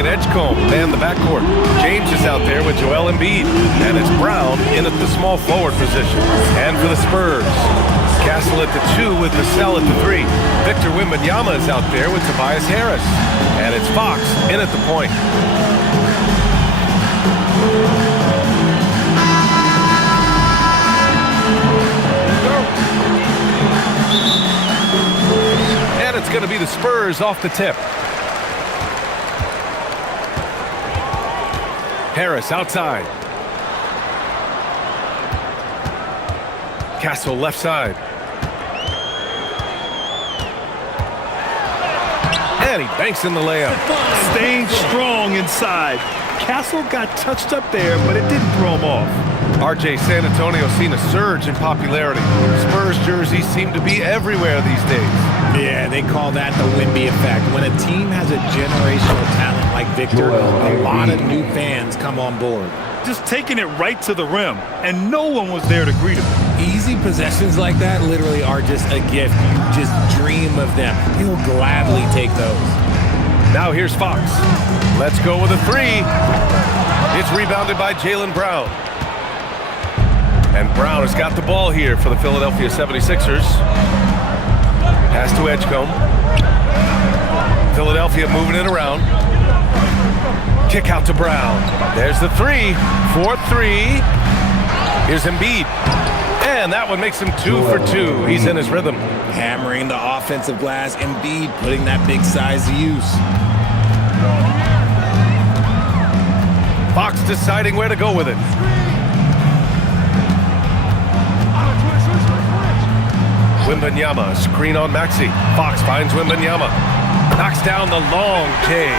and Edgecombe man the backcourt. James is out there with Joel Embiid, and it's Brown in at the small forward position. And for the Spurs, Castle at the 2 with Vassell at the 3. Victor Wembanyama is out there with Tobias Harris. And it's Fox in at the point. And it's going to be the Spurs off the tip. Harris outside. Castle left side. And he banks in the layup. Staying strong inside. Castle got touched up there, but it didn't throw him off. RJ, San Antonio seen a surge in popularity. Spurs jerseys seem to be everywhere these days. Yeah, they call that the Wemby effect. When a team has a generational talent like Victor, a lot of new fans come on board. Just taking it right to the rim, and no one was there to greet him. Easy possessions like that literally are just a gift. You just dream of them. He'll gladly take those. Now here's Fox. Let's go with a 3. It's rebounded by Jaylen Brown. And Brown has got the ball here for the Philadelphia 76ers. Pass to Edgecombe. Philadelphia moving it around. Kick out to Brown. There's the 3. 4-3. Here's Embiid. And that one makes him 2 for 2. He's in his rhythm. Hammering the offensive glass. Embiid putting that big size to use. Fox deciding where to go with it. Wembanyama, screen on Maxey. Fox finds Wembanyama. Knocks down the long J.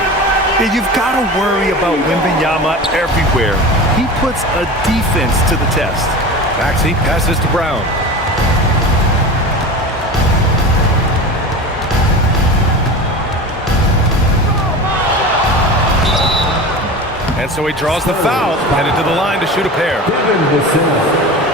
And you've got to worry about Wembanyama everywhere. He puts a defense to the test. Maxey passes to Brown. And so he draws the foul, headed to the line to shoot a pair.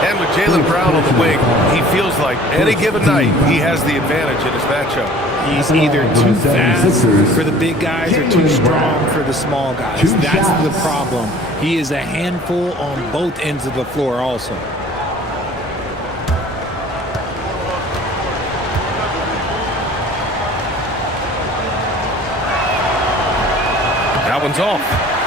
And with Jaylen Brown on the wing, he feels like any given night he has the advantage in his matchup. He's either too fast for the big guys or too strong for the small guys. That's the problem. He is a handful on both ends of the floor also. That one's off.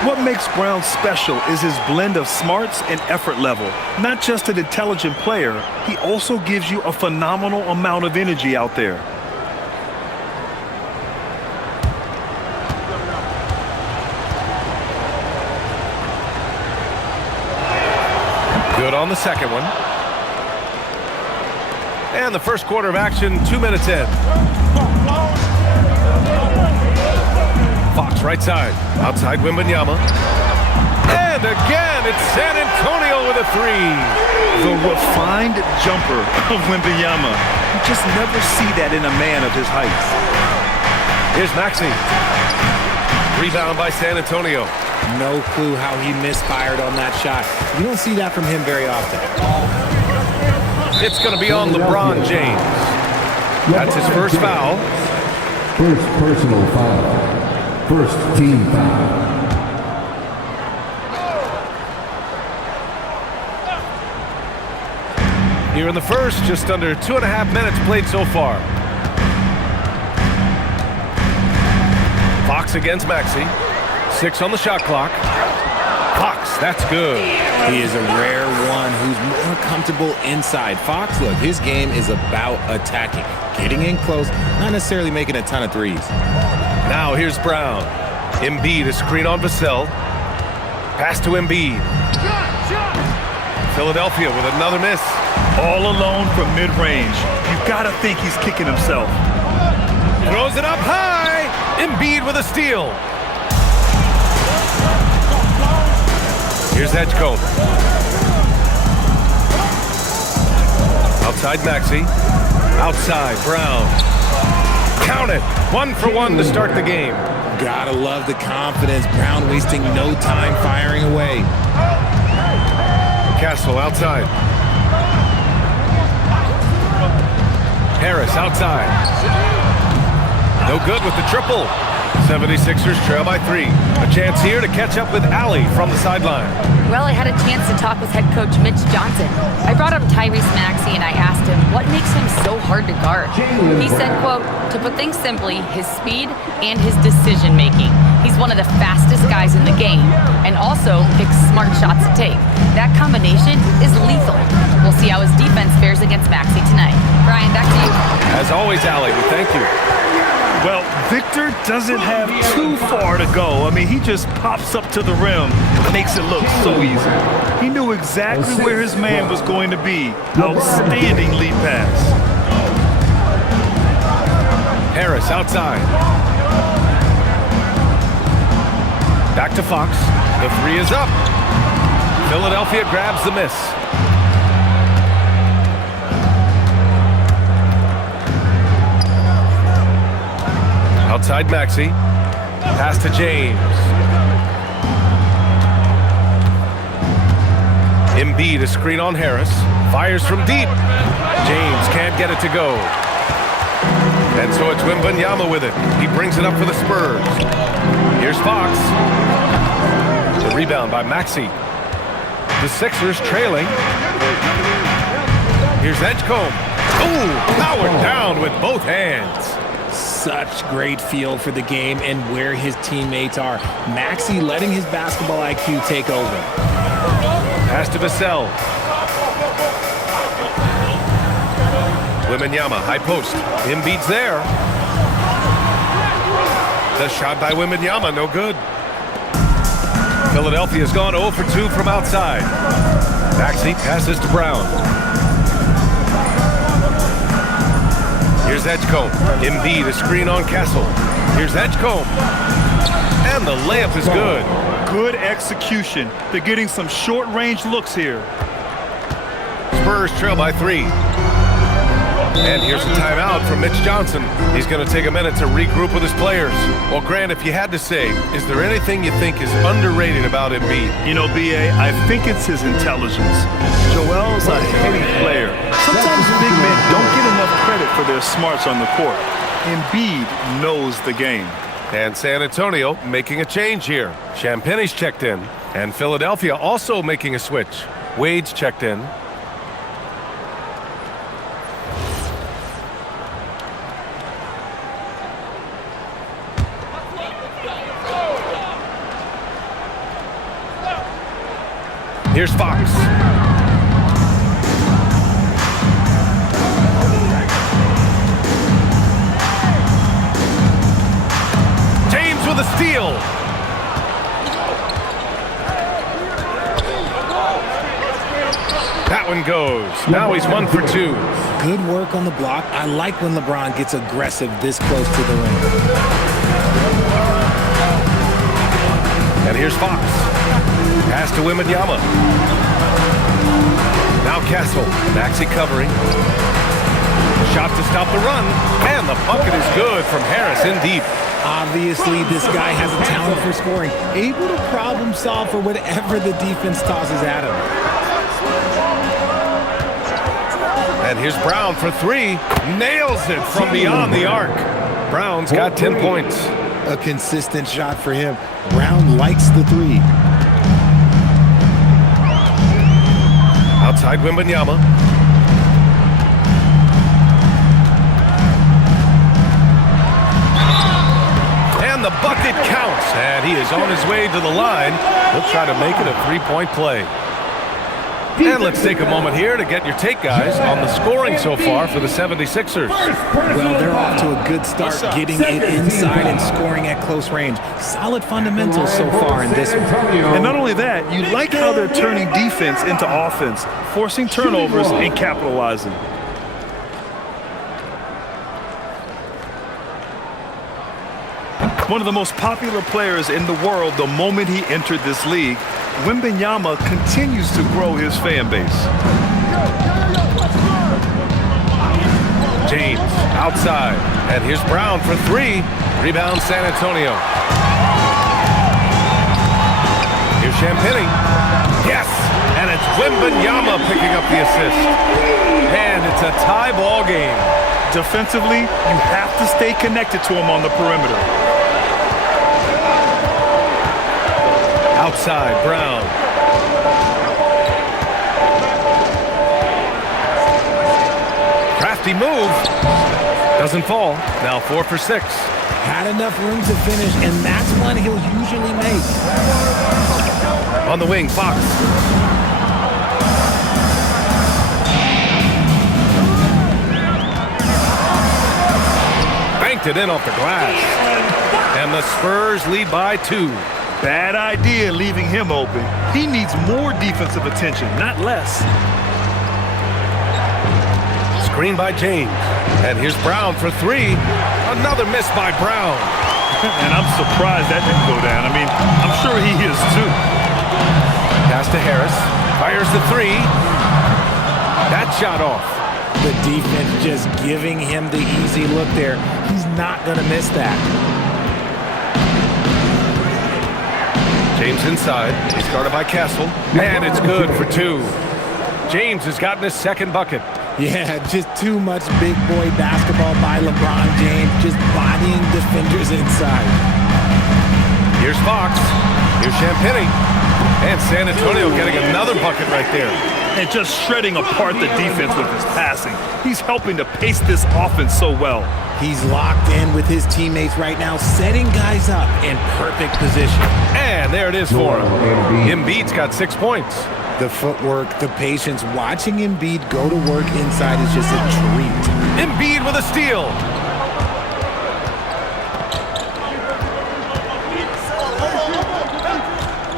What makes Brown special is his blend of smarts and effort level. Not just an intelligent player, he also gives you a phenomenal amount of energy out there. Good on the second one. And the first quarter of action, 2 minutes in. Fox right side. Outside Wembanyama. And again, it's San Antonio with a 3. The refined jumper of Wembanyama. You just never see that in a man of his height. Here's Maxey. Rebound by San Antonio. No clue how he misfired on that shot. You don't see that from him very often. It's going to be on LeBron James. That's his first foul. First personal foul. First team foul. Here in the first, just under 2.5 minutes played so far. Fox against Maxey. 6 on the shot clock. Fox, that's good. He is a rare one who's more comfortable inside. Fox, look, his game is about attacking, getting in close, not necessarily making a ton of threes. Now here's Brown. Embiid, a screen on Vassell. Pass to Embiid. Philadelphia with another miss. All alone from mid-range. You've got to think he's kicking himself. Throws it up high. Embiid with a steal. Here's Edgecombe. Outside Maxey. Outside Brown. Count it. 1 for 1 to start the game. Gotta love the confidence. Brown wasting no time firing away. Castle outside. Harris outside. No good with the triple. 76ers trail by 3. A chance here to catch up with Allie from the sideline. Well, I had a chance to talk with head coach Mitch Johnson. I brought up Tyrese Maxey and I asked him what makes him so hard to guard. He said, quote, to put things simply, his speed and his decision making. He's one of the fastest guys in the game and also picks smart shots to take. That combination is lethal. We'll see how his defense fares against Maxey tonight. Brian, back to you. As always, Allie, we thank you. Well, Victor doesn't have too far to go. I mean, he just pops up to the rim and makes it look so easy. He knew exactly where his man was going to be. Outstanding lead pass. Harris outside. Back to Fox. The 3 is up. Philadelphia grabs the miss. Outside Maxey. Pass to James. Embiid, a screen on Harris. Fires from deep. James can't get it to go. And so it's Wembanyama with it. He brings it up for the Spurs. Here's Fox. The rebound by Maxey. The Sixers trailing. Here's Edgecombe. Ooh, powered down with both hands. Such great feel for the game and where his teammates are. Maxey letting his basketball IQ take over. Pass to Vassell. Wembanyama, high post. Embiid's there. The shot by Wembanyama, no good. Philadelphia's gone 0 for 2 from outside. Maxey passes to Brown. Here's Edgecombe. Embiid, a screen on Castle. Here's Edgecombe. And the layup is good. Good execution. They're getting some short-range looks here. Spurs trail by 3. And here's a timeout from Mitch Johnson. He's going to take a minute to regroup with his players. Well, Grant, if you had to say, is there anything you think is underrated about Embiid? You know, B.A., I think it's his intelligence. Joel's a heady player. Sometimes big men don't get enough credit for their smarts on the court. Embiid knows the game. And San Antonio making a change here. Champagne's checked in. And Philadelphia also making a switch. Wade's checked in. Here's Fox. James with a steal. That one goes. Now he's 1 for 2. Good work on the block. I like when LeBron gets aggressive this close to the rim. And here's Fox. Pass to Wembanyama. Now Castle. Maxey covering. Shot to stop the run. And the bucket is good from Harris in deep. Obviously, this guy has a talent for scoring. Able to problem solve for whatever the defense tosses at him. And here's Brown for 3. Nails it from beyond the arc. Brown's got 10 points. A consistent shot for him. Brown likes the 3. Outside Wembanyama. And the bucket counts. And he is on his way to the line. He'll try to make it a 3-point play. And let's take a moment here to get your take, guys, on the scoring so far for the 76ers. Well, they're off to a good start getting it inside and scoring at close range. Solid fundamentals so far in this one. And not only that, you like how they're turning defense into offense, forcing turnovers and capitalizing. One of the most popular players in the world the moment he entered this league, Wembanyama continues to grow his fan base. James outside. And here's Brown for 3. Rebound San Antonio. Here's Champagny. Yes! And it's Wembanyama picking up the assist. And it's a tie ball game. Defensively, you have to stay connected to him on the perimeter. Outside, Brown. Crafty move. Doesn't fall. Now 4 for 6. Had enough room to finish, and that's one he'll usually make. On the wing, Fox. Banked it in off the glass. And the Spurs lead by 2. Bad idea leaving him open. He needs more defensive attention, not less. Screen by James. And here's Brown for 3. Another miss by Brown. And I'm surprised that didn't go down. I mean, I'm sure he is too. Pass to Harris. Fires the 3. That shot off. The defense just giving him the easy look there. He's not going to miss that. James inside. He's guarded by Castle. And it's good for 2. James has gotten his second bucket. Yeah, just too much big boy basketball by LeBron James, just bodying defenders inside. Here's Fox. Here's Champagny. And San Antonio getting another bucket right there. And just shredding apart the defense with his passing. He's helping to pace this offense so well. He's locked in with his teammates right now, setting guys up in perfect position. And there it is for him. Embiid's got 6 points. The footwork, the patience, watching Embiid go to work inside is just a treat. Embiid with a steal.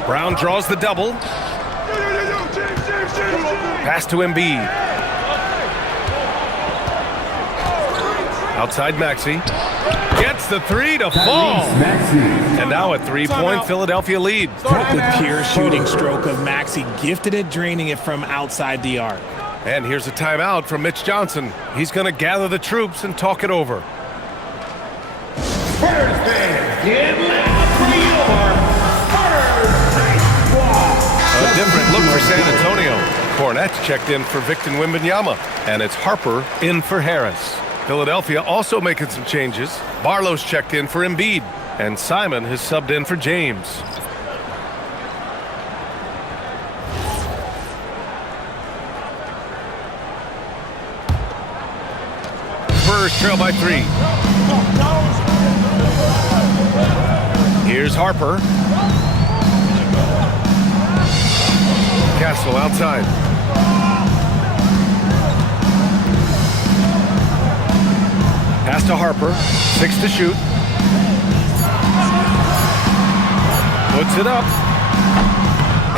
Brown draws the double. Pass to Embiid. Outside Maxey. Gets the 3 to fall. And now a 3-point Philadelphia lead. The pure shooting stroke of Maxey, gifted at draining it from outside the arc. And here's a timeout from Mitch Johnson. He's going to gather the troops and talk it over. Spurs fans, get loud for your Spurs. A different look for San Antonio. Cornette's checked in for Victor Wembanyama, and it's Harper in for Harris. Philadelphia also making some changes. Barlow's checked in for Embiid, and Simon has subbed in for James. Spurs trail by 3. Here's Harper. Castle outside. Pass to Harper. 6 to shoot. Puts it up.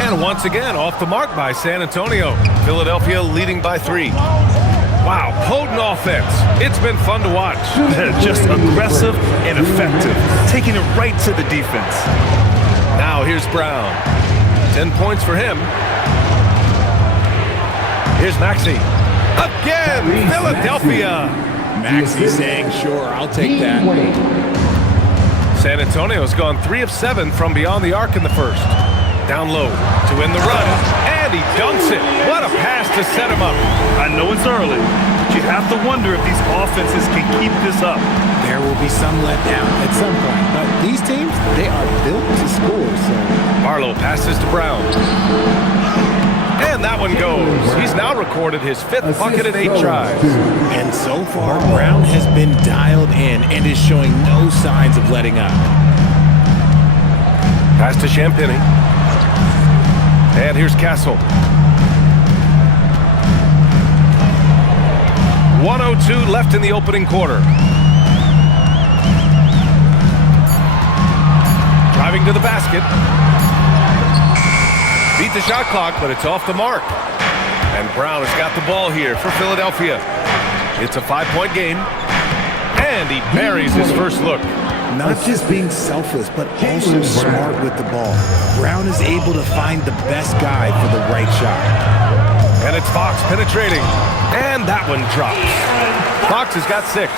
And once again, off the mark by San Antonio. Philadelphia leading by 3. Wow, potent offense. It's been fun to watch. Just aggressive and effective, taking it right to the defense. Now here's Brown. 10 points for him. Here's Maxey. Again, Philadelphia. Maxey saying, sure, I'll take that. San Antonio's gone 3 of 7 from beyond the arc in the first. Down low to win the run. And he dunks it. What a pass to set him up. I know it's early, but you have to wonder if these offenses can keep this up. There will be some letdown at some point, but these teams, they are built to score, so. Barlow passes to Brown. And that one goes. He's now recorded his 5th bucket in 8 tries. And so far, Brown has been dialed in and is showing no signs of letting up. Pass to Champagny. And here's Castle. 1:02 left in the opening quarter. Driving to the basket. Beat the shot clock, but it's off the mark. And Brown has got the ball here for Philadelphia. It's a 5-point game. And he buries his first look. Not just being selfless, but also smart with the ball. Brown is able to find the best guy for the right shot. And it's Fox penetrating. And that one drops. Fox has got 6.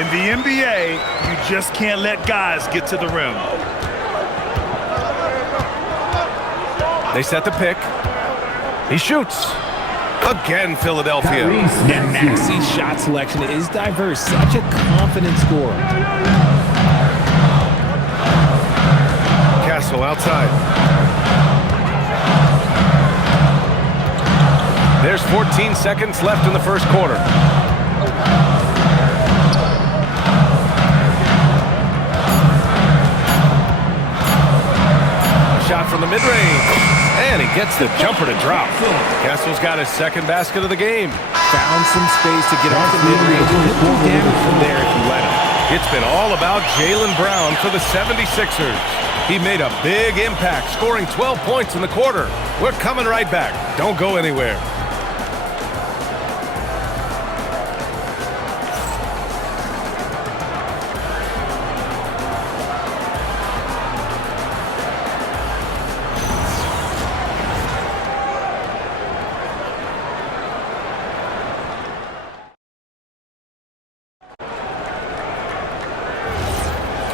In the NBA, you just can't let guys get to the rim. They set the pick. He shoots. Again, Philadelphia. And Maxey's shot selection is diverse. Such a confident scorer. Castle outside. 14 seconds left in the first quarter. Shot from the mid-range, and he gets the jumper to drop. Castle's got his second basket of the game. Found some space to get off the mid-range. He'll do damage from there if you let him. It's been all about Jaylen Brown for the 76ers. He made a big impact, scoring 12 points in the quarter. We're coming right back. Don't go anywhere.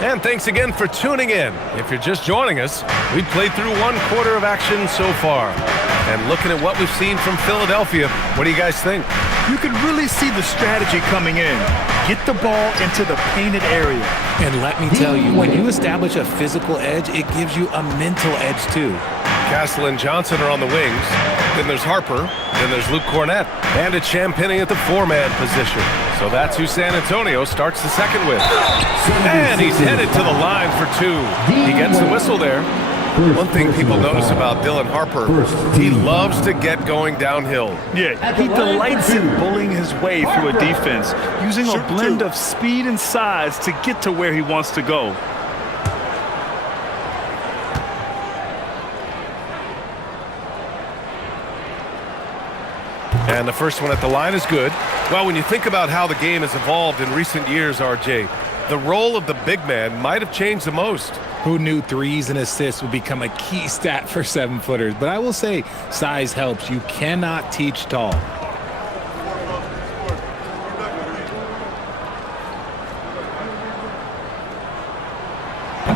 And thanks again for tuning in. If you're just joining us, we've played through one quarter of action so far. And looking at what we've seen from Philadelphia, what do you guys think? You can really see the strategy coming in. Get the ball into the painted area. And let me tell you, when you establish a physical edge, it gives you a mental edge too. Castle and Johnson are on the wings. Then there's Harper. Then there's Luke Cornett. And it's Champagnie at the four-man position. So that's who San Antonio starts the second with. And he's headed to the line for two. He gets the whistle there. One thing people notice about Dylan Harper, he loves to get going downhill. Yeah, he delights in bullying his way through a defense, using a blend of speed and size to get to where he wants to go. And the first one at the line is good. Well, when you think about how the game has evolved in recent years, RJ, the role of the big man might have changed the most. Who knew threes and assists would become a key stat for 7-footers? But I will say, size helps. You cannot teach tall.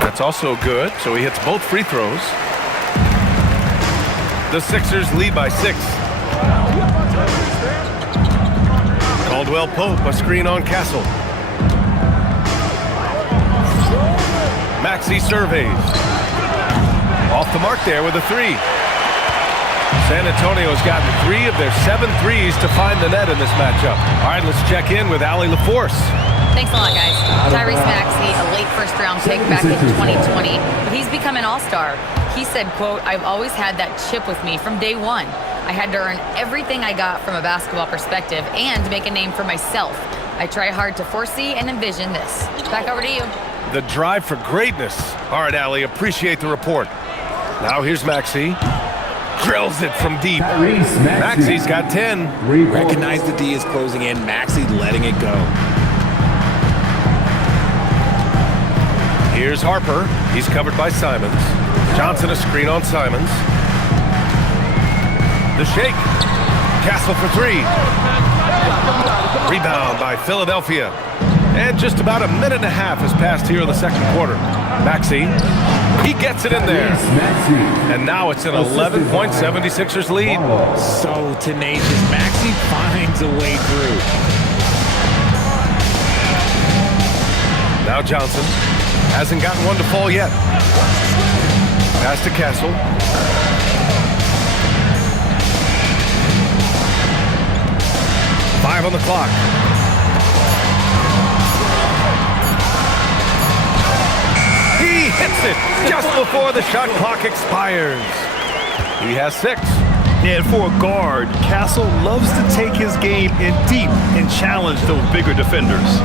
That's also good, so he hits both free throws. The Sixers lead by 6. Caldwell Pope, a screen on Castle. Maxey surveys. Off the mark there with a three. San Antonio's gotten 3 of their 7 threes to find the net in this matchup. All right, let's check in with Allie LaForce. Thanks a lot, guys. Tyrese Maxey, a late first-round pick back in 2020, but he's become an all-star. He said, quote, "I've always had that chip with me from day one. I had to earn everything I got from a basketball perspective and make a name for myself. I try hard to foresee and envision this." Back over to you. The drive for greatness. All right, Allie, appreciate the report. Now here's Maxey. Drills it from deep. Maxey's got 10. Recognize the D is closing in. Maxey letting it go. Here's Harper. He's covered by Simons. Johnson a screen on Simons. The shake. Castle for 3. Rebound by Philadelphia. And just about a minute and a half has passed here in the second quarter. Maxey, he gets it in there. And now it's an 11-point 76ers lead. So tenacious. Maxey finds a way through. Now Johnson hasn't gotten one to fall yet. Pass to Castle. Five on the clock. He hits it just before the shot clock expires. He has 6. And for a guard, Castle loves to take his game in deep and challenge those bigger defenders.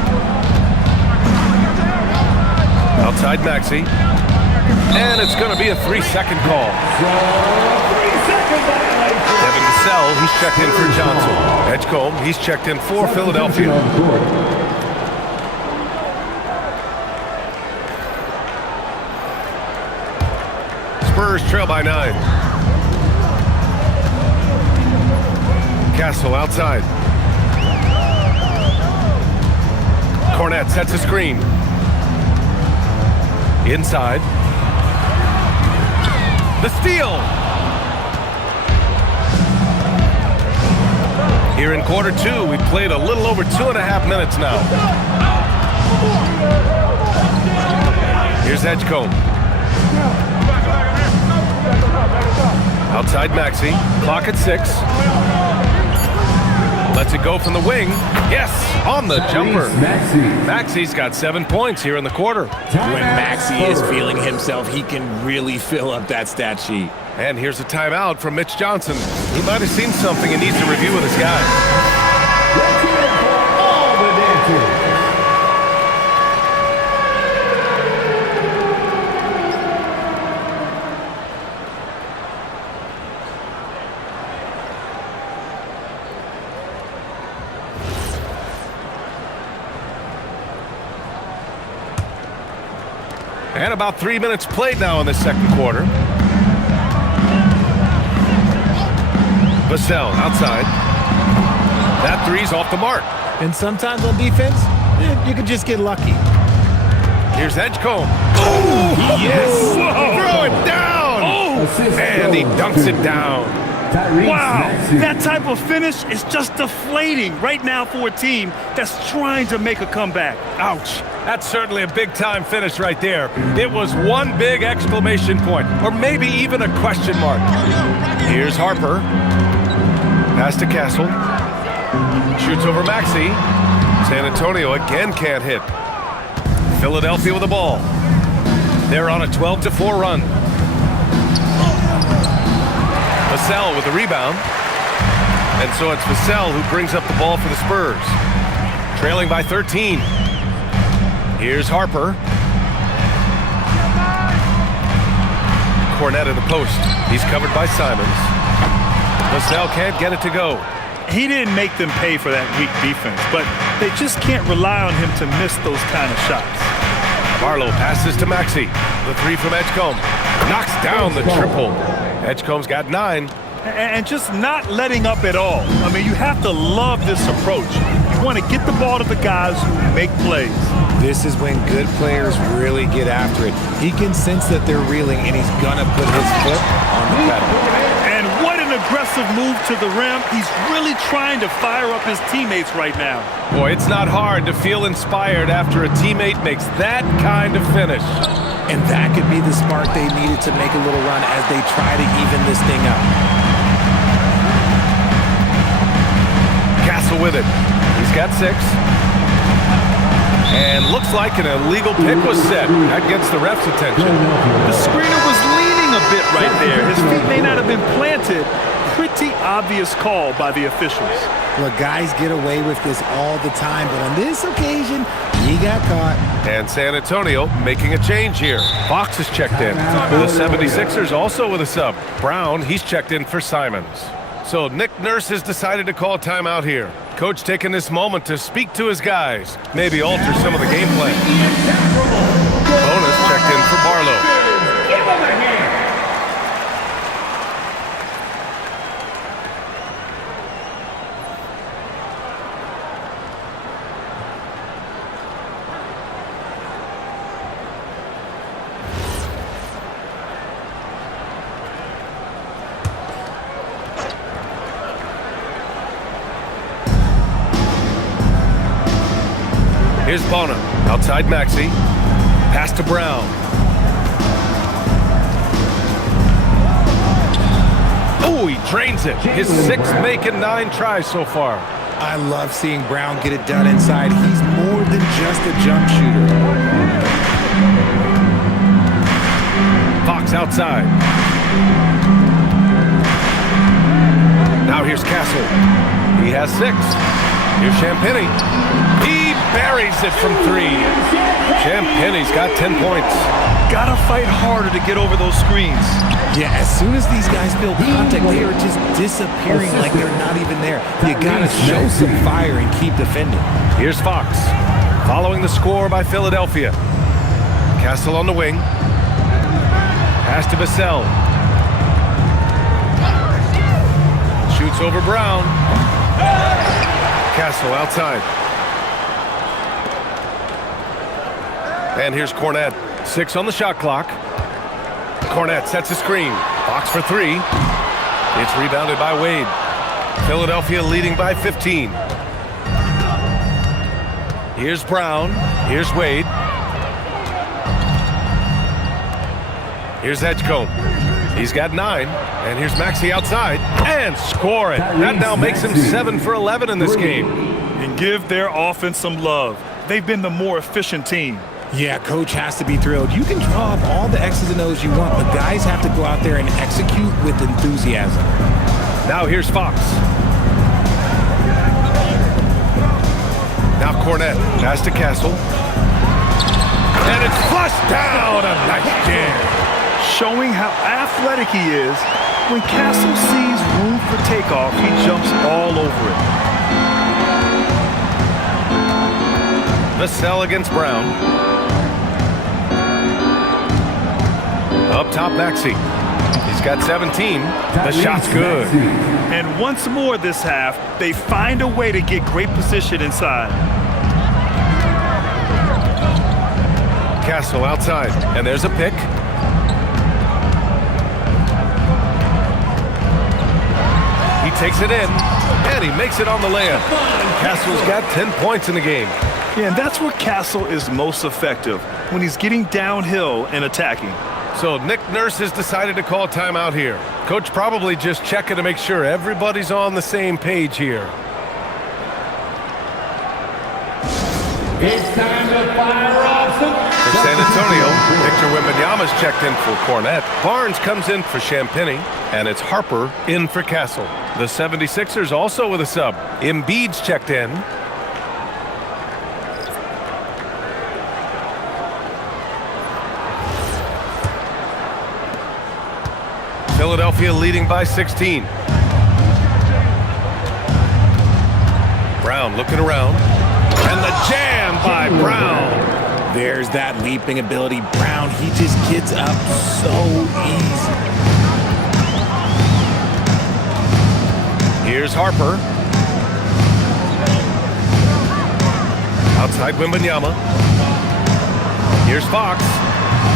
Outside Maxey. And it's going to be a 3-second call. Devin Vassell, he's checked in for Johnson. Edgecombe, he's checked in for Philadelphia. Spurs trail by 9. Castle outside. Cornett sets a screen. Inside. The steal. Here in quarter 2, we've played a little over 2.5 minutes now. Here's Edgecombe. Outside Maxey. Clock at 6. Lets it go from the wing. Yes, on the jumper. Maxi's got 7 points here in the quarter. When Maxey is feeling himself, he can really fill up that stat sheet. And here's a timeout from Mitch Johnson. He might have seen something and needs to review with his guys. All the dancers. And about 3 minutes played now in the second quarter. Vassell outside. That three's off the mark. And sometimes on defense, you can just get lucky. Here's Edgecombe. Oh, yes! Throw it down! And he dunks it down. Wow, that type of finish is just deflating right now for a team that's trying to make a comeback. Ouch. That's certainly a big-time finish right there. It was one big exclamation point, or maybe even a question mark. Here's Harper. Pass to Castle. Shoots over Maxey. San Antonio again can't hit. Philadelphia with the ball. They're on a 12-4 run. Vassell with the rebound. And so it's Vassell who brings up the ball for the Spurs. Trailing by 13. Here's Harper. Cornette in the post. He's covered by Simons. Vassell can't get it to go. He didn't make them pay for that weak defense, but they just can't rely on him to miss those kind of shots. Barlow passes to Maxey. The three from Edgecombe. Knocks down the triple. Edgecombe's got 9. And just not letting up at all. I mean, you have to love this approach. You want to get the ball to the guys who make plays. This is when good players really get after it. He can sense that they're reeling, and he's going to put his foot on the pedal. And what an aggressive move to the rim. He's really trying to fire up his teammates right now. Boy, it's not hard to feel inspired after a teammate makes that kind of finish. And that could be the spark they needed to make a little run as they try to even this thing up. Castle with it. He's got 6. And looks like an illegal pick was set. That gets the ref's attention. The screener was leaning a bit right there. His feet may not have been planted. Pretty obvious call by the officials. Look, guys get away with this all the time, but on this occasion, he got caught. And San Antonio making a change here. Fox is checked in. The 76ers also with a sub. Brown, he's checked in for Simons. So Nick Nurse has decided to call timeout here. Coach taking this moment to speak to his guys. Maybe alter some of the game plan. Bonus checked in for Barlow. Give him a hand. Here's Bona, outside Maxey. Pass to Brown. Oh, he drains it. His 6th make and 9 tries so far. I love seeing Brown get it done inside. He's more than just a jump shooter. Fox outside. Now here's Castle. He has 6. Here's Champagny. He buries it from 3. Champagny's got 10 points. Gotta fight harder to get over those screens. Yeah, as soon as these guys feel contact, they are just disappearing like they're not even there. You gotta show some fire and keep defending. Here's Fox, following the score by Philadelphia. Castle on the wing. Pass to Vassell. Shoots over Brown. Castle outside. And here's Cornette. 6 on the shot clock. Cornette sets a screen. Fox for 3. It's rebounded by Wade. Philadelphia leading by 15. Here's Brown. Here's Wade. Here's Edgecombe. He's got 9, and here's Maxey outside, and score it. That now makes him 7 for 11 in this game. And give their offense some love. They've been the more efficient team. Yeah, coach has to be thrilled. You can draw up all the X's and O's you want, but guys have to go out there and execute with enthusiasm. Now here's Fox. Now Cornette, pass to Castle. And it's flushed down, a nice jam. Showing how athletic he is, when Castle sees room for takeoff, he jumps all over it. Vassell against Brown. Up top, Maxey. He's got 17. The shot's good. And once more this half, they find a way to get great position inside. Castle outside, and there's a pick. He takes it in, and he makes it on the layup. Castle's got 10 points in the game. Yeah, and that's where Castle is most effective, when he's getting downhill and attacking. So Nick Nurse has decided to call timeout here. Coach probably just checking to make sure everybody's on the same page here. It's time to fire off some... For San Antonio, Victor Wembanyama's checked in for Cornette. Barnes comes in for Champagnie, and it's Harper in for Castle. The 76ers also with a sub. Embiid's checked in. Philadelphia leading by 16. Brown looking around. And the jam by Brown. There's that leaping ability. Brown, he just gets up so easy. Here's Harper. Outside Wembanyama. Here's Fox.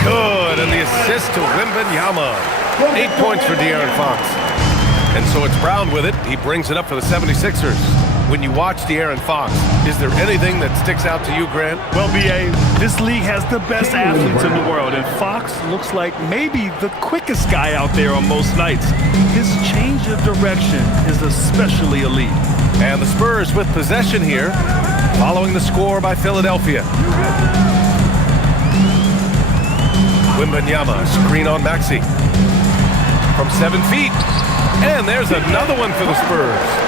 Good, and the assist to Wembanyama. 8 points for De'Aaron Fox. And so it's Brown with it. He brings it up for the 76ers. When you watch De'Aaron Fox, is there anything that sticks out to you, Grant? Well, B.A., this league has the best athletes in the world, and Fox looks like maybe the quickest guy out there on most nights. His change of direction is especially elite. And the Spurs with possession here, following the score by Philadelphia. Wembanyama, screen on Maxey. From 7 feet. And there's another one for the Spurs.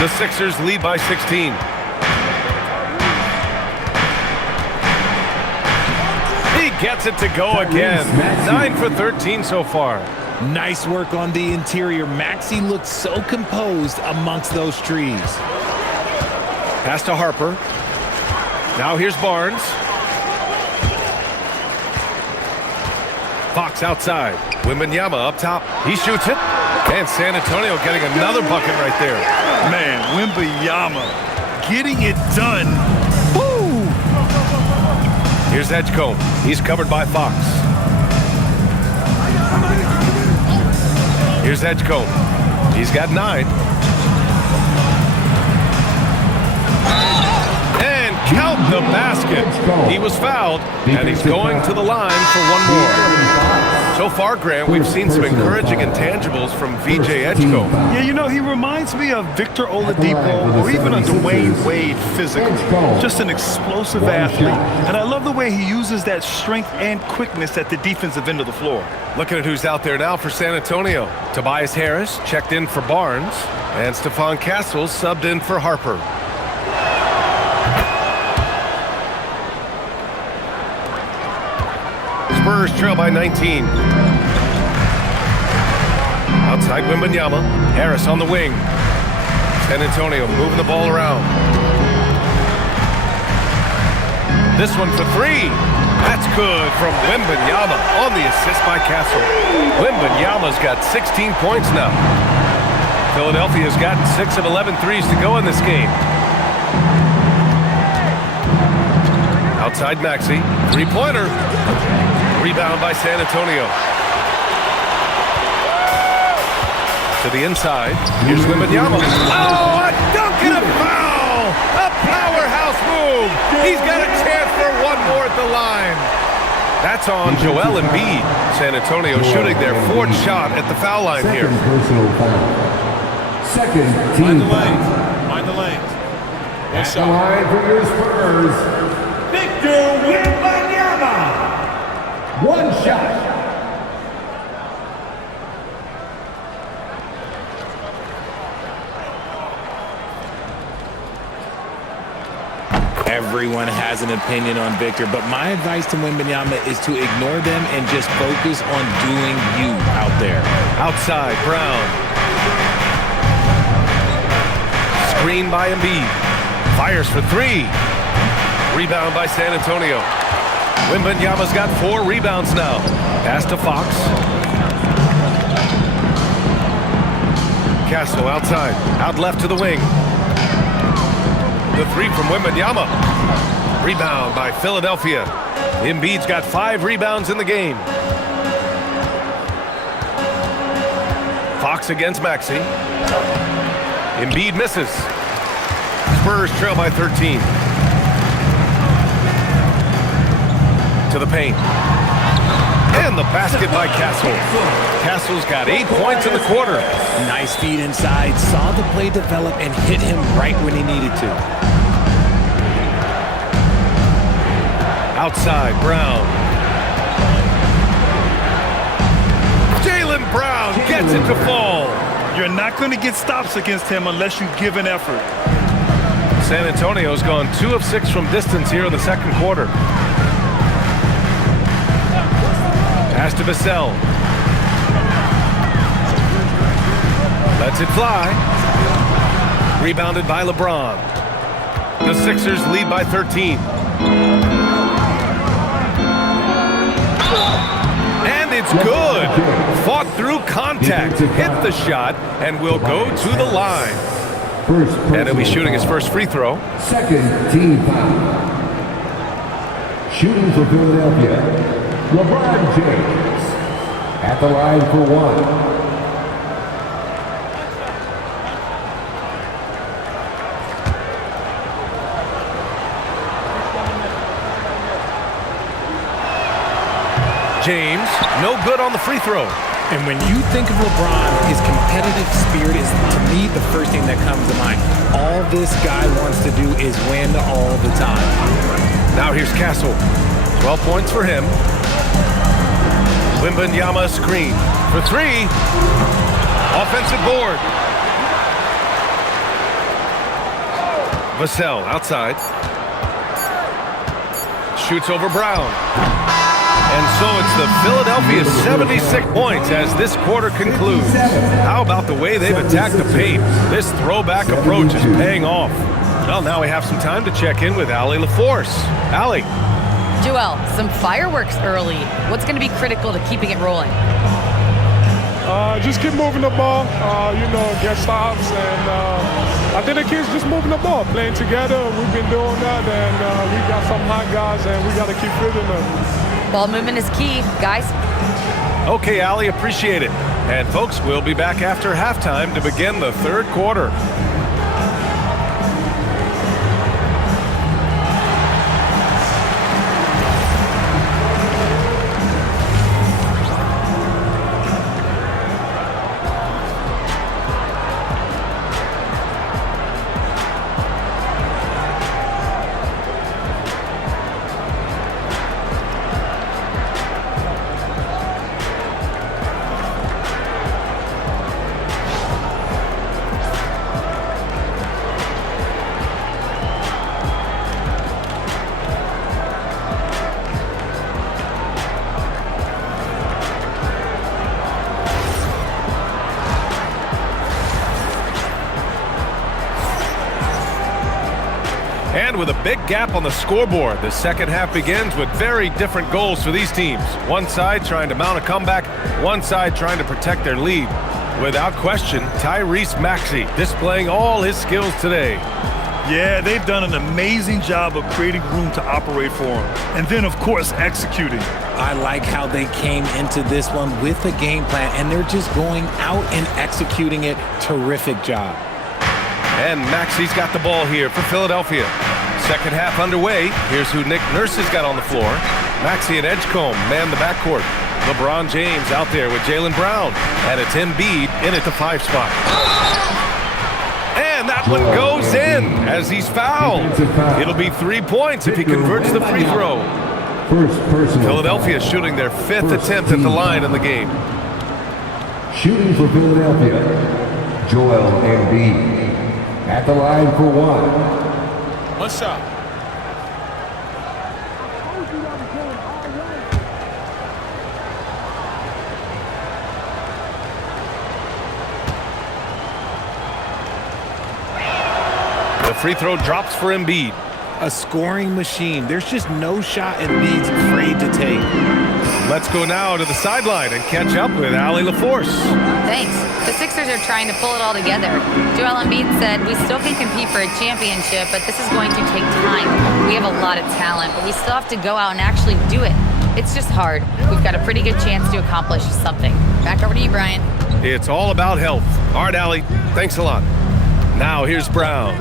The Sixers lead by 16. He gets it to go again. 9 for 13 so far. Nice work on the interior. Maxey looked so composed amongst those trees. Pass to Harper. Now here's Barnes. Fox outside. Wembanyama up top. He shoots it. And San Antonio getting another bucket right there. Man, Wembanyama getting it done. Woo! Here's Edgecombe. He's covered by Fox. Here's Edgecombe. He's got 9. And count the basket. He was fouled, and he's going to the line for one more. So far, Grant, we've seen some encouraging intangibles from VJ Edgecombe. Yeah, you know, he reminds me of Victor Oladipo or even a Dwayne Wade physically. Just an explosive athlete. And I love the way he uses that strength and quickness at the defensive end of the floor. Looking at who's out there now for San Antonio. Tobias Harris checked in for Barnes, and Stephon Castle subbed in for Harper. Spurs trail by 19. Outside Wembanyama. Harris on the wing. San Antonio moving the ball around. This one for 3. That's good from Wembanyama on the assist by Castle. Wembanyama's got 16 points now. Philadelphia's gotten 6 of 11 threes to go in this game. Outside Maxey. Three-pointer. Rebound by San Antonio. To the inside. Here's Wembanyama. Oh, a dunk and a foul! A powerhouse move! He's got a chance for one more at the line. That's on Joel Embiid. San Antonio shooting their 4th shot at the foul line here. Second personal foul. Second team foul. Mind the lane. At the line for your Spurs, Victor Wembanyama. 1 shot. Everyone has an opinion on Victor, but my advice to Wembanyama is to ignore them and just focus on doing you out there. Outside, Brown. Screen by Embiid. Fires for 3. Rebound by San Antonio. Wembanyama's got 4 rebounds now. Pass to Fox. Castle outside. Out left to the wing. The 3 from Wembanyama. Rebound by Philadelphia. Embiid's got 5 rebounds in the game. Fox against Maxey. Embiid misses. Spurs trail by 13. To the paint. And the basket by Castle. Castle's got 8 points in the quarter. Nice feed inside. Saw the play develop and hit him right when he needed to. Outside, Brown. Jaylen Brown gets it to fall. You're not going to get stops against him unless you give an effort. San Antonio's gone 2 of 6 from distance here in the second quarter. Pass to Vassell. Lets it fly. Rebounded by LeBron. The Sixers lead by 13. And it's good. Fought through contact. Hit the shot and will go to the line. And he'll be shooting his first free throw. Second team foul. Shooting for Philadelphia, LeBron James. At the line for 1. James, no good on the free throw. And when you think of LeBron, his competitive spirit is, to me, the first thing that comes to mind. All this guy wants to do is win all the time. Now here's Castle. 12 points for him. Wembanyama screen for 3. Offensive board. Vassell outside. Shoots over Brown. And so it's the Philadelphia 76 points as this quarter concludes. How about the way they've attacked the paint? This throwback approach is paying off. Well, now we have some time to check in with Allie LaForce. Allie. Joel, some fireworks early. What's going to be critical to keeping it rolling? Just keep moving the ball, get stops, and I think the kids just moving the ball, playing together. We've been doing that, and we got some hot guys, and we got to keep feeding them. Ball movement is key, guys. Okay, Allie, appreciate it. And folks, we'll be back after halftime to begin the third quarter. And with a big gap on the scoreboard, the second half begins with very different goals for these teams. One side trying to mount a comeback, one side trying to protect their lead. Without question, Tyrese Maxey displaying all his skills today. Yeah, they've done an amazing job of creating room to operate for him. And then, of course, executing. I like how they came into this one with a game plan, and they're just going out and executing it. Terrific job. And Maxey's got the ball here for Philadelphia. Second half underway. Here's who Nick Nurse has got on the floor. Maxey and Edgecombe man the backcourt. LeBron James out there with Jaylen Brown. And it's Embiid in at the 5 spot. And that one goes in as he's fouled. It'll be 3 points if he converts the free throw. Philadelphia shooting their 5th attempt at the line in the game. Shooting for Philadelphia, Joel Embiid. At the line for 1. One shot. The free throw drops for Embiid. A scoring machine. There's just no shot Embiid's afraid to take. Let's go now to the sideline and catch up with Allie LaForce. Thanks. The Sixers are trying to pull it all together. Joel Embiid said, we still can compete for a championship, but this is going to take time. We have a lot of talent, but we still have to go out and actually do it. It's just hard. We've got a pretty good chance to accomplish something. Back over to you, Brian. It's all about health. All right, Allie. Thanks a lot. Now here's Brown.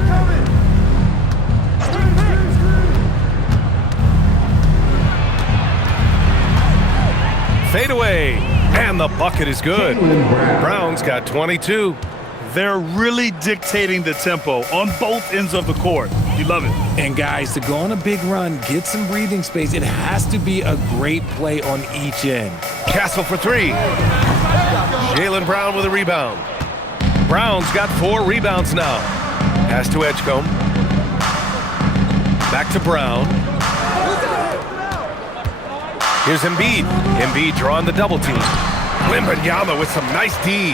Fade away, and the bucket is good. Brown's got 22. They're really dictating the tempo on both ends of the court. You love it. And guys, to go on a big run, get some breathing space, it has to be a great play on each end. Castle for 3. Jaylen Brown with a rebound. Brown's got 4 rebounds now. Pass to Edgecombe. Back to Brown. Here's Embiid. Embiid drawing the double team. Wembanyama with some nice D.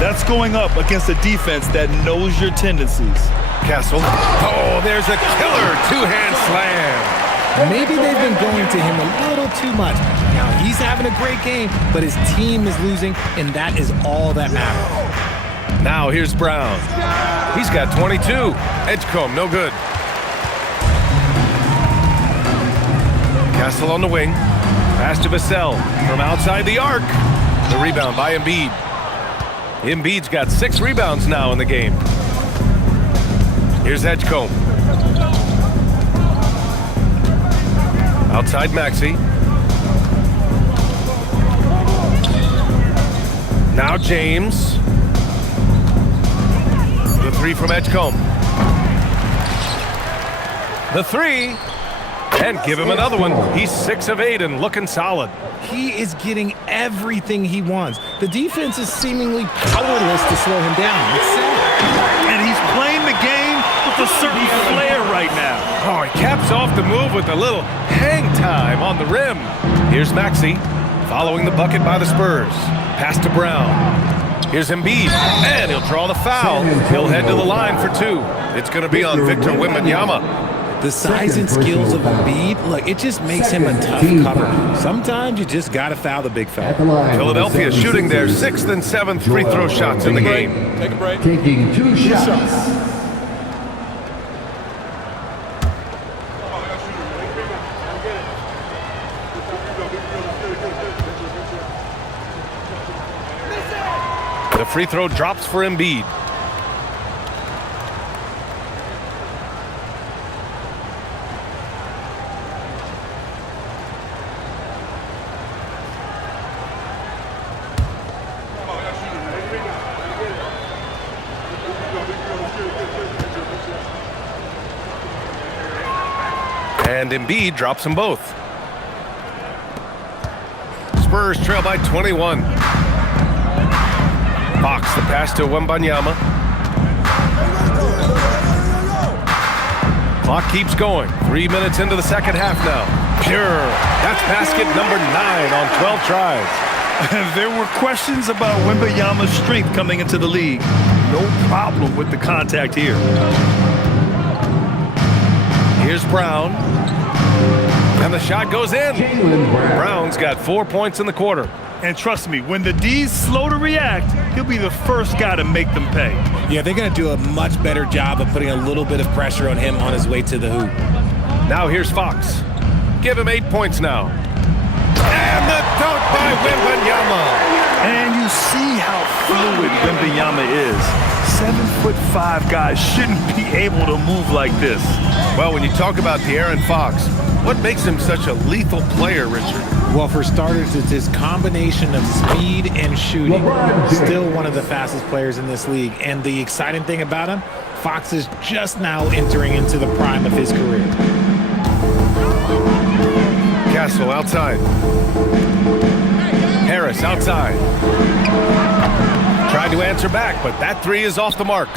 That's going up against a defense that knows your tendencies. Castle. Oh, there's a killer 2-hand slam. Maybe they've been going to him a little too much. Now, he's having a great game, but his team is losing, and that is all that matters. Now here's Brown. He's got 22. Edgecombe, no good. Castle on the wing. Pass to Vassell from outside the arc. The rebound by Embiid. Embiid's got 6 rebounds now in the game. Here's Edgecombe. Outside Maxey. Now James. The 3 from Edgecombe. The 3. And give him another one. He's 6 of 8 and looking solid. He is getting everything he wants. The defense is seemingly powerless to slow him down. It's sad. And he's playing the game with a certain flair right now. Oh, he caps off the move with a little hang time on the rim. Here's Maxey following the bucket by the Spurs. Pass to Brown. Here's Embiid, and he'll draw the foul. He'll head to the line for 2. It's going to be on Victor Wembanyama. The size and skills of Embiid, look, it just makes him a tough cover. Sometimes you just got to foul the big fella. Philadelphia shooting their 6th and 7th free throw shots in the game. Take a break. Taking 2 shots. The free throw drops for Embiid. And Embiid drops them both. Spurs trail by 21. Fox the pass to Wembanyama. Clock keeps going. 3 minutes into the second half now. Pure. That's basket number 9 on 12 tries. There were questions about Wembanyama's strength coming into the league. No problem with the contact here. Here's Brown. And the shot goes in. Brown's got 4 points in the quarter. And trust me, when the D's slow to react, he'll be the first guy to make them pay. Yeah, they're going to do a much better job of putting a little bit of pressure on him on his way to the hoop. Now here's Fox. Give him 8 points now. And the dunk by Wembanyama. And you see how fluid Wembanyama is. 7'5" guys shouldn't be able to move like this. Well, when you talk about De'Aaron Fox, What makes him such a lethal player, Richard? Well, for starters, it's his combination of speed and shooting. Still one of the fastest players in this league. And the exciting thing about him, Fox is just now entering into the prime of his career. Castle outside. Harris outside. Tried to answer back, but that three is off the mark.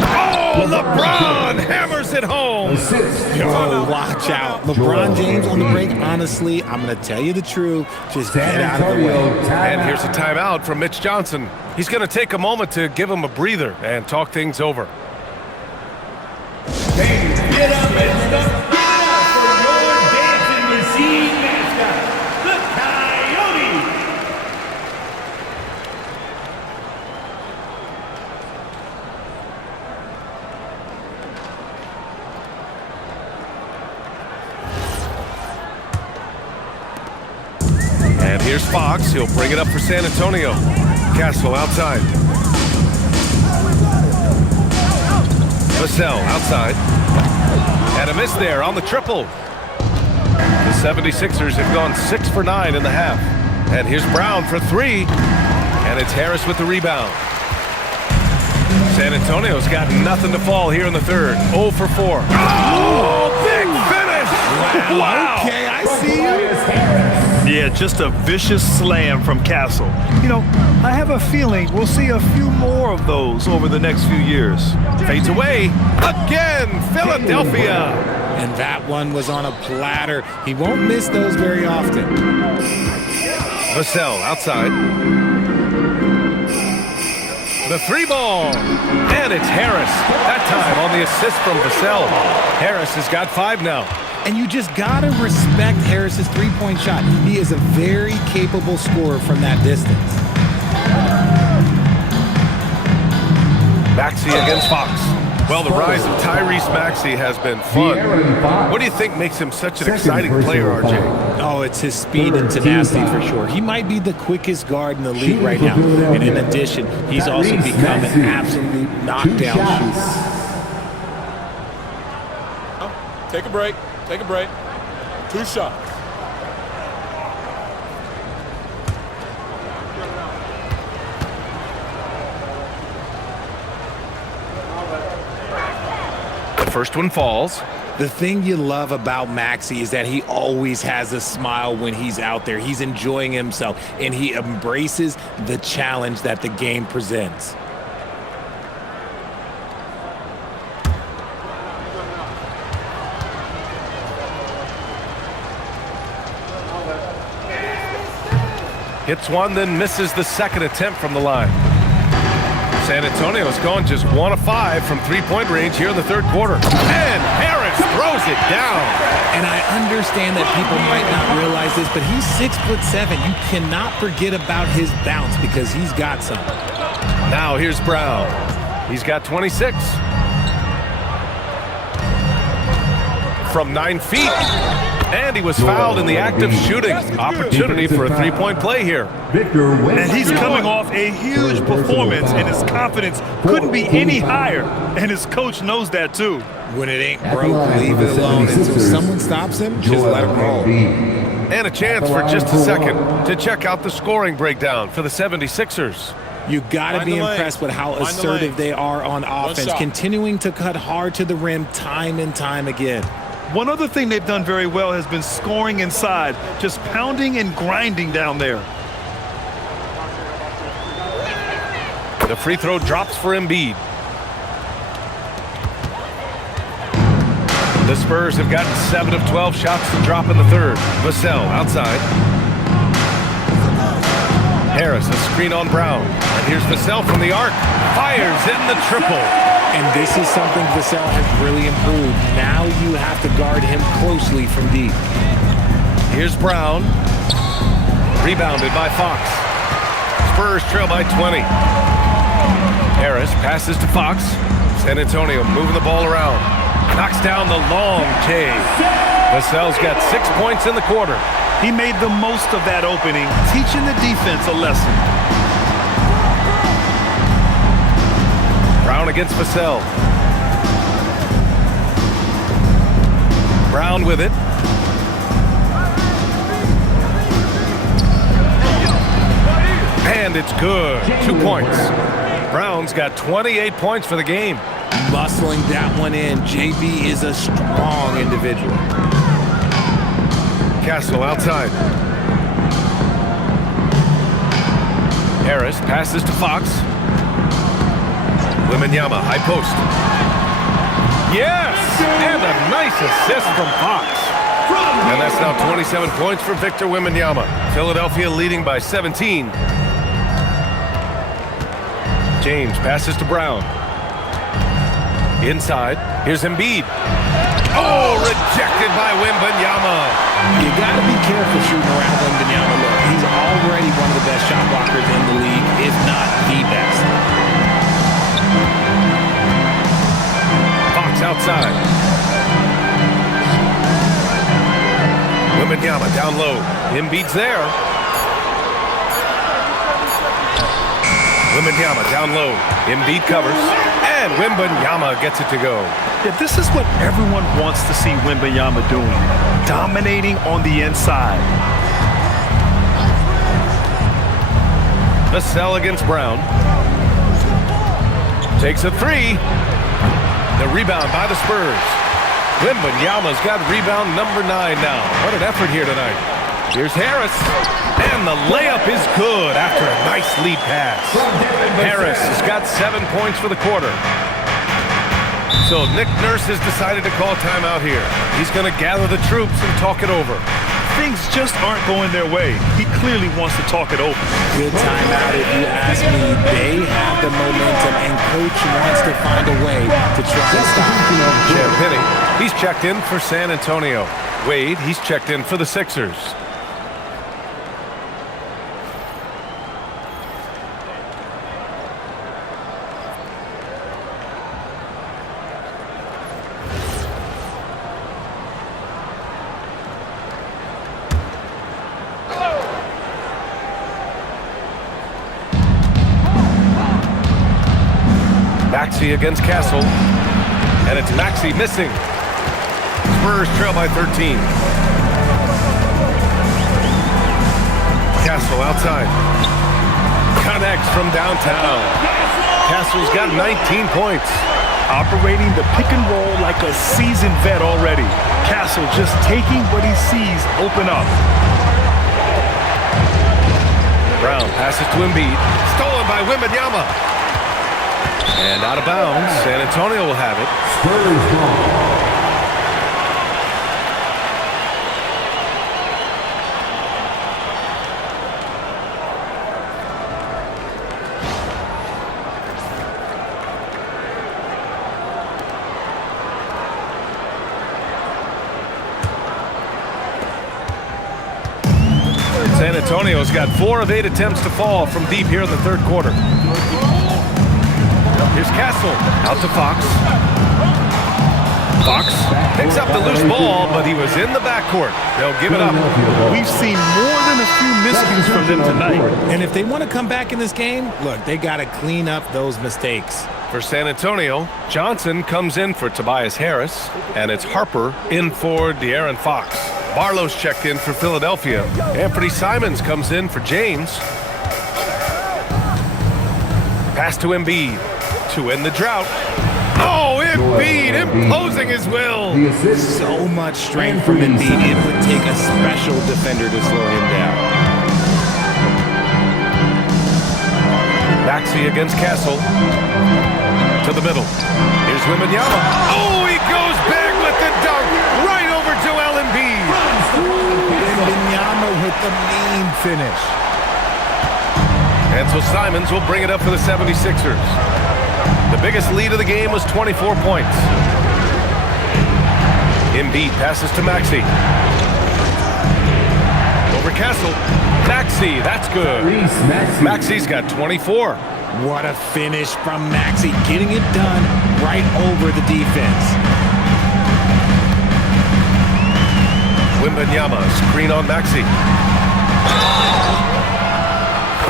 Oh, LeBron hammers it home. Oh, watch out. LeBron James on the break. Honestly, I'm going to tell you the truth. Just get out of the way. And here's a timeout from Mitch Johnson. He's going to take a moment to give him a breather and talk things over. Get up and step for your dancing machine mascot, the Coyote. And here's Fox. He'll bring it up for San Antonio. Castle outside. Vassell outside. And a miss there on the triple. The 76ers have gone 6 for 9 in the half. And here's Brown for 3. And it's Harris with the rebound. San Antonio's got nothing to fall here in the third. 0 for 4. Oh, big finish! Wow. Okay, I see you. Yeah, just a vicious slam from Castle. You know, I have a feeling we'll see a few more of those over the next few years. Fades away. Again, Philadelphia. And that one was on a platter. He won't miss those very often. Vassell outside. The 3-ball. And it's Harris. That time on the assist from Vassell. Harris has got 5 now. And you just got to respect Harris's three-point shot. He is a very capable scorer from that distance. Maxey against Fox. Well, the rise of Tyrese Maxey has been fun. What do you think makes him such an exciting player, RJ? Oh, it's his speed and tenacity for sure. He might be the quickest guard in the league right now. And in addition, he's also become an absolute knockdown shooter. Take a break. Take a break. 2 shots. The first one falls. The thing you love about Maxey is that he always has a smile when he's out there. He's enjoying himself, and he embraces the challenge that the game presents. Hits one, then misses the second attempt from the line. San Antonio's gone just 1 of 5 from three-point range here in the third quarter. And Harris throws it down. And I understand that people might not realize this, but he's 6'7". You cannot forget about his bounce because he's got some. Now here's Brown. He's got 26. From 9 feet. And he was fouled in the act of shooting. Opportunity for a three-point play here. And he's coming off a huge performance, and his confidence couldn't be any higher. And his coach knows that, too. When it ain't broke, leave it alone. Until someone stops him, just let him roll. And a chance for just a second to check out the scoring breakdown for the 76ers. You got to be impressed with how assertive they are on offense, continuing to cut hard to the rim time and time again. One other thing they've done very well has been scoring inside, just pounding and grinding down there. The free throw drops for Embiid. The Spurs have gotten 7 of 12 shots to drop in the third. Vassell outside. Harris, a screen on Brown. And here's Vassell from the arc. Fires in the triple. And this is something Vassell has really improved. Now you have to guard him closely from deep. Here's Brown. Rebounded by Fox. Spurs trail by 20. Harris passes to Fox. San Antonio moving the ball around. Knocks down the long J. Vassell's got 6 points in the quarter. He made the most of that opening, teaching the defense a lesson. Brown against Vassell. Brown with it. And it's good. 2 points. Brown's got 28 points for the game. Muscling that one in. JB is a strong individual. Castle outside. Harris passes to Fox. Wembanyama, high post. Yes! And a nice assist from Fox. And that's now 27 points for Victor Wembanyama. Philadelphia leading by 17. James passes to Brown. Inside, here's Embiid. Oh, rejected by Wembanyama. You got to be careful shooting around Wembanyama. Look, he's already one of the best shot blockers in the league, if not the best. Fox outside. Wembanyama down low. Embiid's there. Wembanyama down low. Embiid covers. And Wembanyama gets it to go. Yeah, this is what everyone wants to see Wembanyama doing. Dominating on the inside. Vassell against Brown. Takes a three. The rebound by the Spurs. Wembanyama's got rebound number 9 now. What an effort here tonight. Here's Harris. And the layup is good after a nice lead pass. Harris has got 7 points for the quarter. So Nick Nurse has decided to call timeout here. He's going to gather the troops and talk it over. Things just aren't going their way. He clearly wants to talk it over. Good timeout if you ask me. They have the momentum, and coach wants to find a way to try and stop. Champagny, he's checked in for San Antonio. Wade, he's checked in for the Sixers. Maxey against Castle, and it's Maxey missing. Spurs trail by 13. Castle outside. Connects from downtown. Castle's got 19 points. Operating the pick and roll like a seasoned vet already. Castle just taking what he sees open up. Brown passes to Embiid. Stolen by Wembanyama. And out of bounds. San Antonio will have it. Spurs ball. San Antonio's got 4 of 8 attempts to fall from deep here in the third quarter. Here's Castle, out to Fox. Fox picks up the loose ball, but he was in the backcourt. They'll give it up. We've seen more than a few miscues from them tonight. And if they want to come back in this game, look, they got to clean up those mistakes. For San Antonio, Johnson comes in for Tobias Harris, and it's Harper in for De'Aaron Fox. Barlow's checked in for Philadelphia. Anthony Simons comes in for James. Pass to Embiid to end the drought. Oh, Embiid imposing his will. So much strength from Embiid. It would take a special defender to slow him down. Maxey against Castle. To the middle. Here's Wembanyama. Oh, he goes big with the dunk. Right over Joel Embiid. Wembanyama with the mean finish. And so Simons will bring it up for the 76ers. The biggest lead of the game was 24 points. Embiid passes to Maxey. Over Castle. Maxey, that's good. Maxey's got 24. What a finish from Maxey, getting it done right over the defense. Wembanyama, screen on Maxey.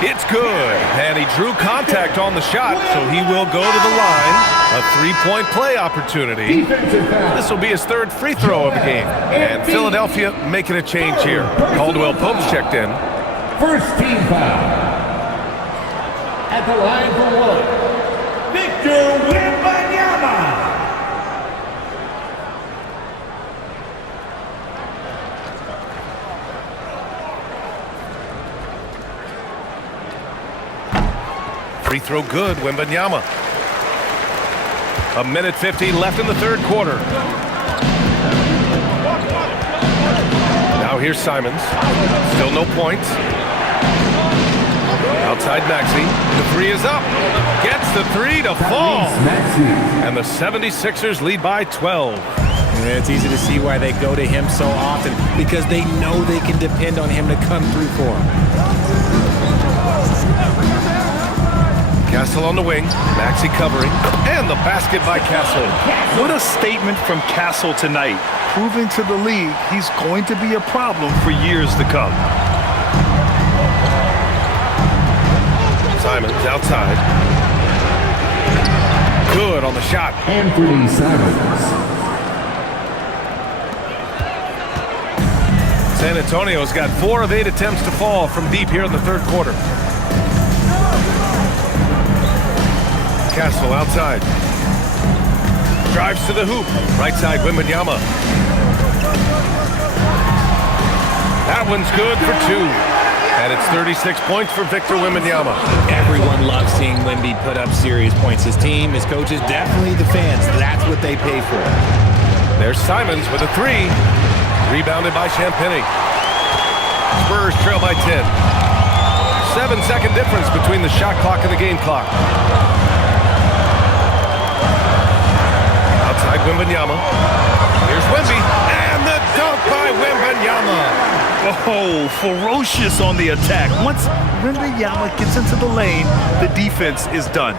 It's good, and he drew contact on the shot, so he will go to the line. A three-point play opportunity. This will be his third free throw of the game. And Philadelphia making a change here. Caldwell Pope's checked in. First team foul. At the line for one, Victor Wembanyama. Free throw good, Wembanyama. 1:50 left in the third quarter. Now here's Simons. Still no points. Outside Maxey. The three is up. Gets the three to fall. And the 76ers lead by 12. It's easy to see why they go to him so often, because they know they can depend on him to come through for them. Castle on the wing. Maxey covering. And the basket by Castle. What a statement from Castle tonight, proving to the league he's going to be a problem for years to come. Simons outside. Good on the shot. Anthony Simons. San Antonio's got 4 of 8 attempts to fall from deep here in the third quarter. Castle outside. Drives to the hoop. Right side, Wembanyama. That one's good for 2. And it's 36 points for Victor Wembanyama. Everyone loves seeing Wemby put up serious points. His team, his coaches, definitely the fans. That's what they pay for. There's Simons with a 3. Rebounded by Champagnie. Spurs trail by 10. 7-second difference between the shot clock and the game clock. Outside Wembanyama. Here's Wemby. And the dunk by Wembanyama. Oh, ferocious on the attack. Once Wembanyama gets into the lane, the defense is done.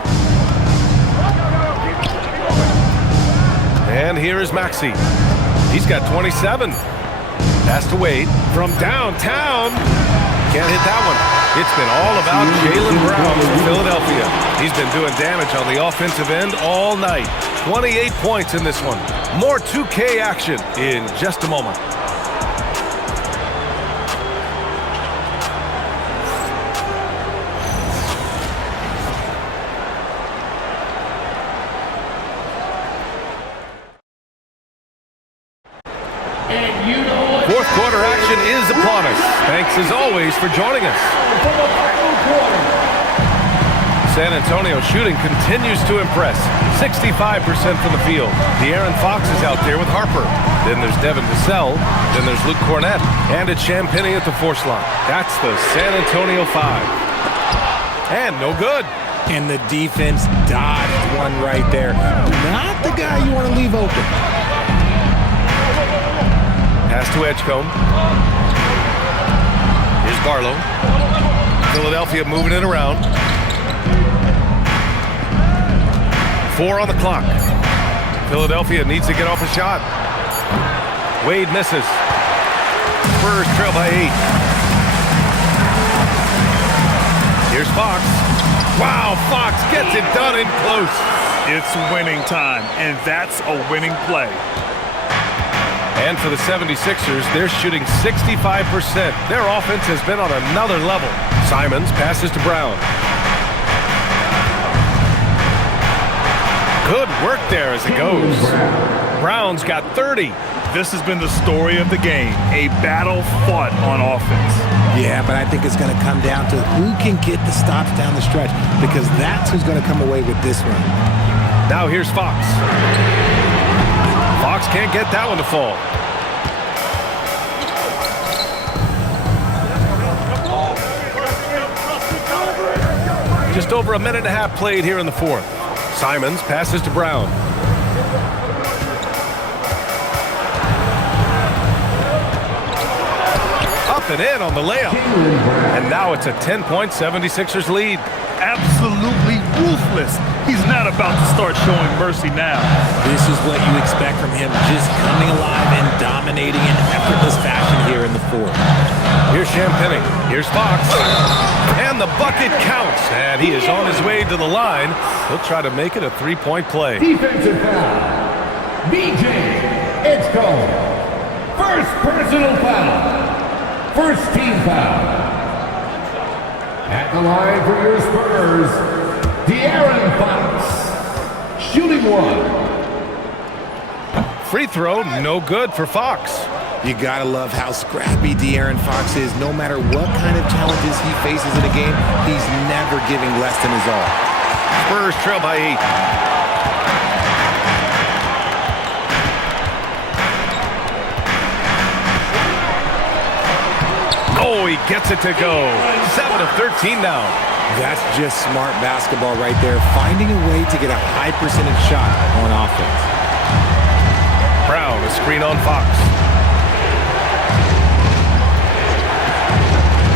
And here is Maxey. He's got 27. Pass to Wade from downtown. Can't hit that one. It's been all about Jaylen Brown from Philadelphia. He's been doing damage on the offensive end all night. 28 points in this one. More 2K action in just a moment. Fourth quarter action is upon us. Thanks as always for joining us. San Antonio shooting continues to impress. 65% from the field. De'Aaron Fox is out there with Harper. Then there's Devin Vassell. Then there's Luke Cornett. And it's Champagnie at the 4 slot. That's the San Antonio 5. And no good. And the defense dodged one right there. Not the guy you want to leave open. Pass to Edgecombe. Here's Barlow. Philadelphia moving it around. 4 on the clock. Philadelphia needs to get off a shot. Wade misses. Spurs trail by 8. Here's Fox. Wow, Fox gets it done in close. It's winning time, and that's a winning play. And for the 76ers, they're shooting 65%. Their offense has been on another level. Simons passes to Brown. Good work there as it goes. Brown's got 30. This has been the story of the game, a battle fought on offense. Yeah, but I think it's going to come down to who can get the stops down the stretch, because that's who's going to come away with this one. Now here's Fox. Fox can't get that one to fall. Just over a minute and a half played here in the fourth. Simons passes to Brown. Up and in on the layup. And now it's a 10-point 76ers lead. Absolutely ruthless. He's not about to start showing mercy now. This is what you expect from him, just coming alive and dominating in effortless fashion here in the fourth. Here's Champagny. Here's Fox. And the bucket counts. And he is on his way to the line. He'll try to make it a three-point play. Defensive foul. BJ, it's called. First personal foul. First team foul. At the line for your Spurs, De'Aaron Fox. Shooting one. Free throw, no good for Fox. You gotta love how scrappy De'Aaron Fox is. No matter what kind of challenges he faces in a game, he's never giving less than his all. Spurs trail by 8. Oh, he gets it to go. 7 of 13 now. That's just smart basketball right there, finding a way to get a high percentage shot on offense. Brown, a screen on Fox.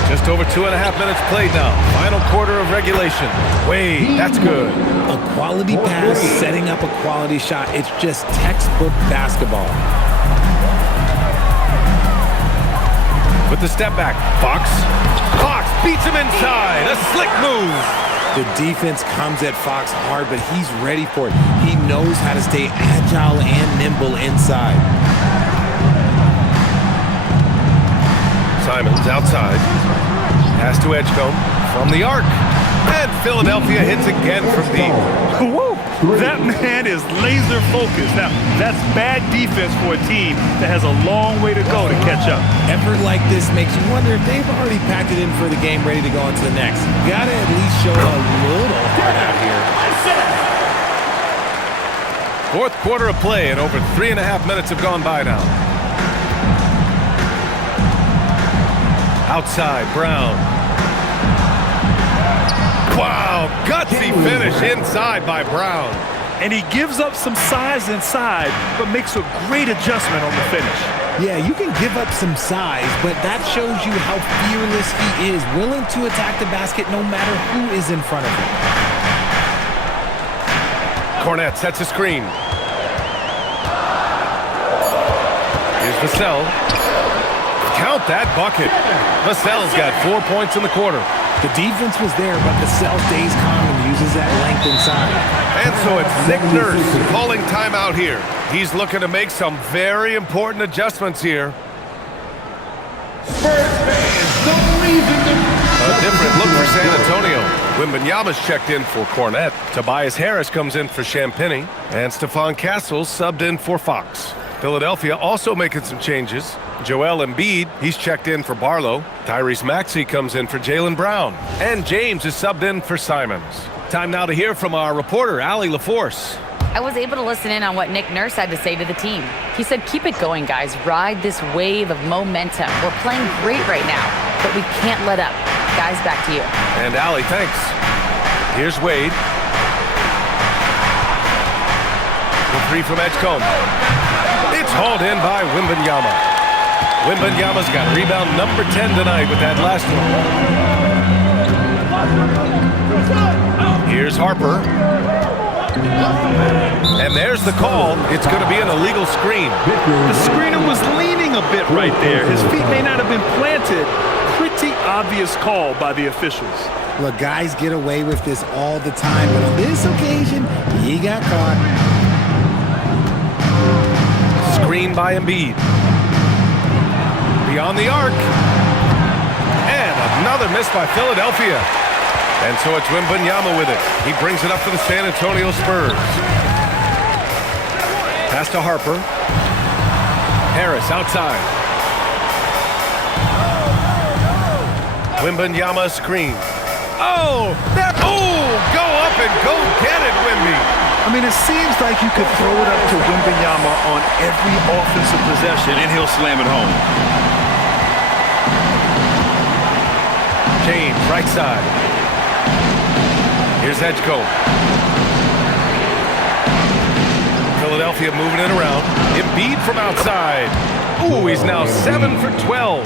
Just over 2.5 minutes played now. Final quarter of regulation. Wade, that's good. A quality pass, setting up a quality shot. It's just textbook basketball. With the step back, Fox. Fox beats him inside. A slick move. The defense comes at Fox hard, but he's ready for it. He knows how to stay agile and nimble inside. Simons outside. Pass to Edgecombe from the arc. And Philadelphia hits again from deep. Woo! That man is laser focused. Now, that's bad defense for a team that has a long way to go to catch up. Effort like this makes you wonder if they've already packed it in for the game, ready to go on to the next. Gotta at least show a little heart out here. Fourth quarter of play, and over 3.5 minutes have gone by now. Outside, Brown. Wow, gutsy finish inside by Brown. And he gives up some size inside, but makes a great adjustment on the finish. Yeah, you can give up some size, but that shows you how fearless he is, willing to attack the basket no matter who is in front of him. Cornette sets a screen. Here's Vassell. Count that bucket. Vassell's got 4 points in the quarter. The defense was there, but Vassell stays calm and uses that length inside. And so it's Nick Nurse calling timeout here. He's looking to make some very important adjustments here. Spurs fans, no reason to... A different look for San Antonio. Wembanyama's checked in for Cornette. Tobias Harris comes in for Champagny. And Stephon Castles subbed in for Fox. Philadelphia also making some changes. Joel Embiid, he's checked in for Barlow. Tyrese Maxey comes in for Jaylen Brown. And James is subbed in for Simons. Time now to hear from our reporter, Allie LaForce. I was able to listen in on what Nick Nurse had to say to the team. He said, keep it going, guys. Ride this wave of momentum. We're playing great right now, but we can't let up. Guys, back to you. And Allie, thanks. Here's Wade. The three from Edgecombe. It's hauled in by Wembanyama. Wembanyama's got rebound number 10 tonight with that last one. Here's Harper. And there's the call. It's going to be an illegal screen. The screener was leaning a bit right there. His feet may not have been planted. Pretty obvious call by the officials. Look, guys get away with this all the time, but on this occasion, he got caught. Screen by Embiid. Beyond the arc. And another miss by Philadelphia. And so it's Wembanyama with it. He brings it up for the San Antonio Spurs. Pass to Harper. Harris outside. Wembanyama screen. Oh! Go up and go get it, Wemby. I mean, it seems like you could throw it up to Wembanyama on every offensive possession, and he'll slam it home. James, right side. Here's Edgecombe. Philadelphia moving it around. Embiid from outside. Ooh, he's now 7 for 12.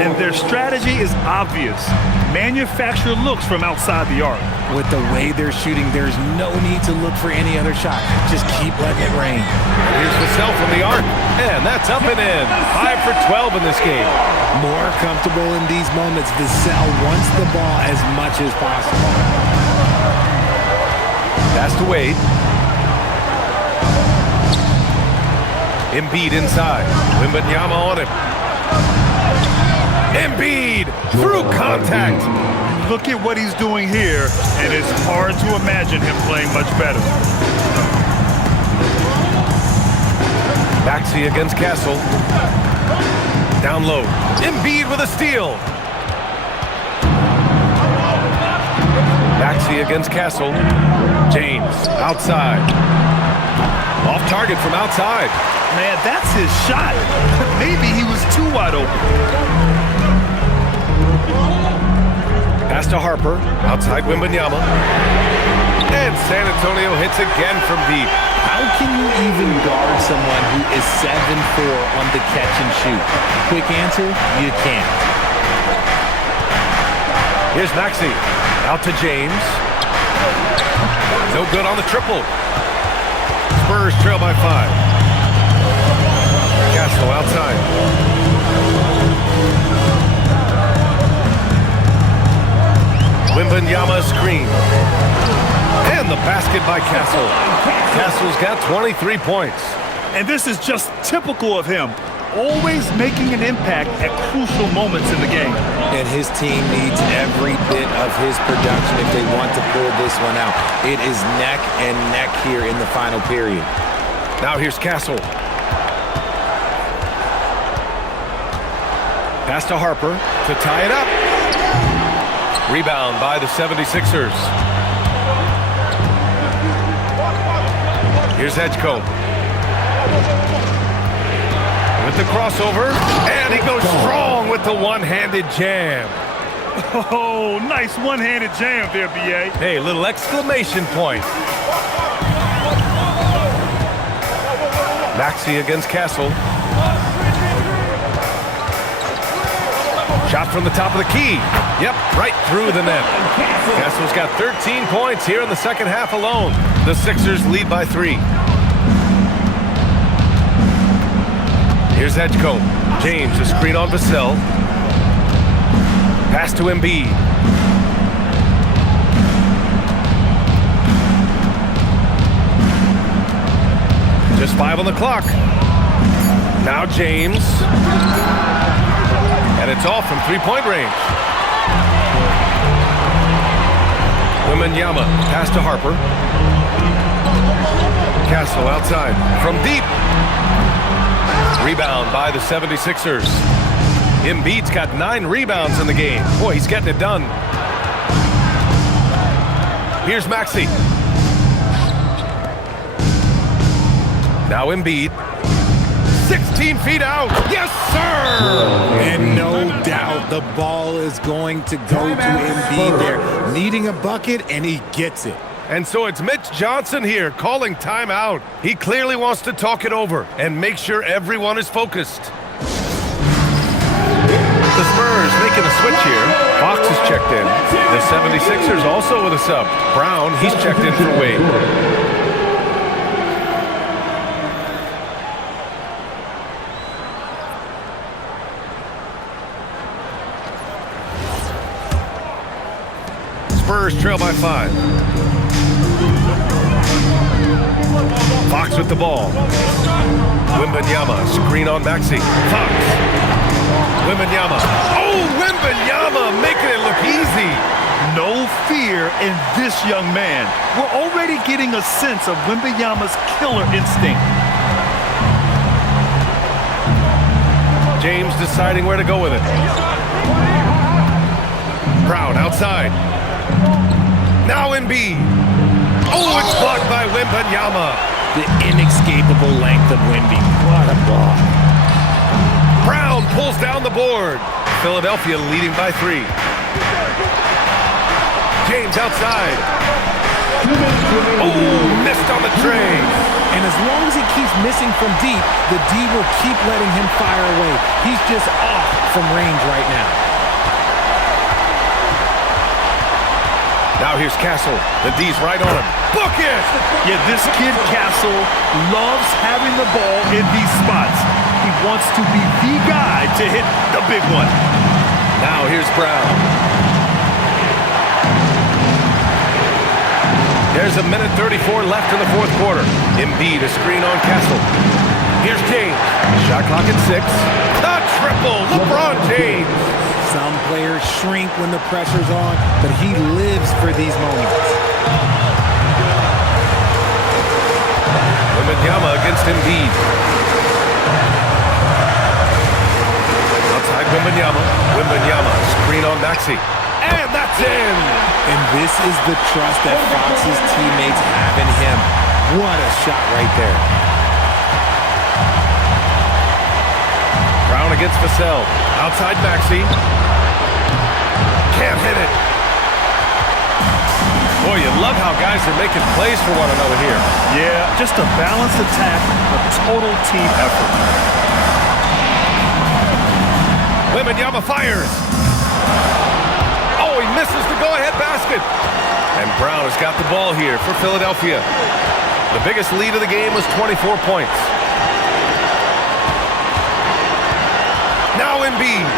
And their strategy is obvious. Manufacture looks from outside the arc. With the way they're shooting, there's no need to look for any other shot. Just keep letting it rain. Here's Vassell from the arc, and that's up and in. 5 for 12 in this game. More comfortable in these moments. Vassell wants the ball as much as possible. Pass to Wade. Embiid inside. Wembanyama on him. Embiid through contact. Look at what he's doing here, and it's hard to imagine him playing much better. Maxey against Castle. Down low. Embiid with a steal. Maxey against Castle. James outside. Off target from outside. Man, that's his shot. Maybe he was too wide open. Pass to Harper, outside Wembanyama. And San Antonio hits again from deep. How can you even guard someone who is 7-4 on the catch and shoot? Quick answer, you can't. Here's Maxey, out to James. No good on the triple. Spurs trail by 5. Castle outside. Wembanyama screen. And the basket by Castle. Castle's got 23 points. And this is just typical of him. Always making an impact at crucial moments in the game. And his team needs every bit of his production if they want to pull this one out. It is neck and neck here in the final period. Now here's Castle. Pass to Harper to tie it up. Rebound by the 76ers. Here's Edgecombe. With the crossover, and he goes strong with the one-handed jam. Oh, nice one-handed jam there, B.A. Hey, little exclamation point. Maxey against Castle. Shot from the top of the key. Yep, right through the net. Castle's got 13 points here in the second half alone. The Sixers lead by 3. Here's Edgecombe. James, a screen on Vassell. Pass to Embiid. Just 5 on the clock. Now James. And it's off from three-point range. Wembanyama, pass to Harper. Castle outside from deep. Rebound by the 76ers. Embiid's got 9 rebounds in the game. Boy, he's getting it done. Here's Maxey. Now Embiid. 16 feet out. Yes, sir! And no doubt the ball is going to go to Embiid there. Needing a bucket, and he gets it. And so it's Mitch Johnson here calling timeout. He clearly wants to talk it over and make sure everyone is focused. The Spurs making a switch here. Fox is checked in. The 76ers also with a sub. Brown, he's checked in for Wade. Spurs trail by 5. Fox with the ball. Wembanyama, screen on Maxey. Fox. Wembanyama. Oh, Wembanyama making it look easy. No fear in this young man. We're already getting a sense of Wembanyama's killer instinct. James deciding where to go with it. Brown outside. Now Embiid. Oh, it's blocked by Wembanyama. The inescapable length of Wemby. What a block. Brown pulls down the board. Philadelphia leading by 3. James outside. Oh, missed on the tray. And as long as he keeps missing from deep, the D will keep letting him fire away. He's just off from range right now. Now here's Castle. The D's right on him. Book it! Yeah, this kid Castle loves having the ball in these spots. He wants to be the guy to hit the big one. Now here's Brown. There's a minute 34 left in the fourth quarter. Embiid, a screen on Castle. Here's James. Shot clock at 6. The triple, LeBron James. Some players shrink when the pressure's on, but he lives for these moments. Wembanyama against Embiid. Outside Wembanyama. Wembanyama, screen on Maxey. And that's in! And this is the trust that Fox's teammates have in him. What a shot right there. Brown against Vassell. Outside Maxey. Can't hit it. Boy, you love how guys are making plays for one another here. Yeah, just a balanced attack, a total team effort. Wembanyama fires. Oh, he misses the go-ahead basket. And Brown has got the ball here for Philadelphia. The biggest lead of the game was 24 points. Now Embiid.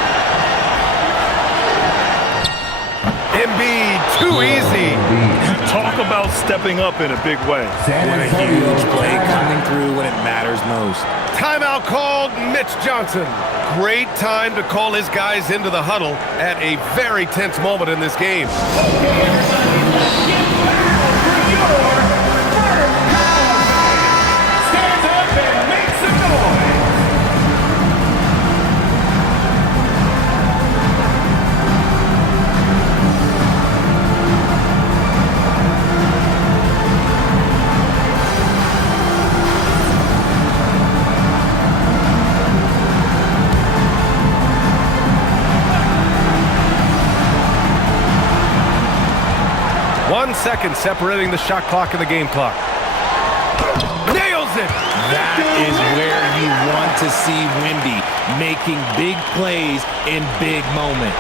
Embiid, too easy. Talk about stepping up in a big way. What a huge play coming through when it matters most. Timeout called, Mitch Johnson. Great time to call his guys into the huddle at a very tense moment in this game. Okay, everybody, let's get back for your first call. Stand up and make some noise. One second separating the shot clock and the game clock. Nails it! That is where you want to see Wemby, making big plays in big moments.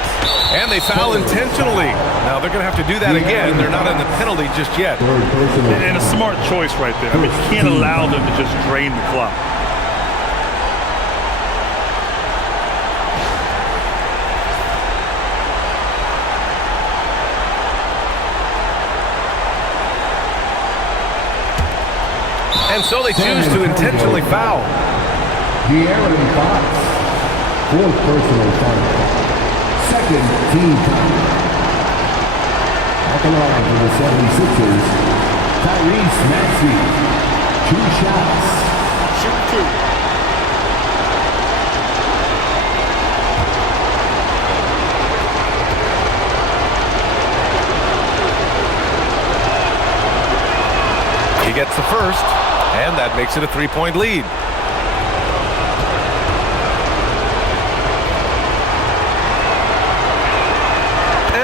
And they foul intentionally. Now they're going to have to do that again. They're not in the penalty just yet. And a smart choice right there. I mean, you can't allow them to just drain the clock. And so they choose to intentionally foul. De'Aaron Fox. Fourth personal foul. Second team foul. At the line for the 76ers, Tyrese Maxey. 2 shots. Shoot 2. He gets the first, and that makes it a 3-point lead.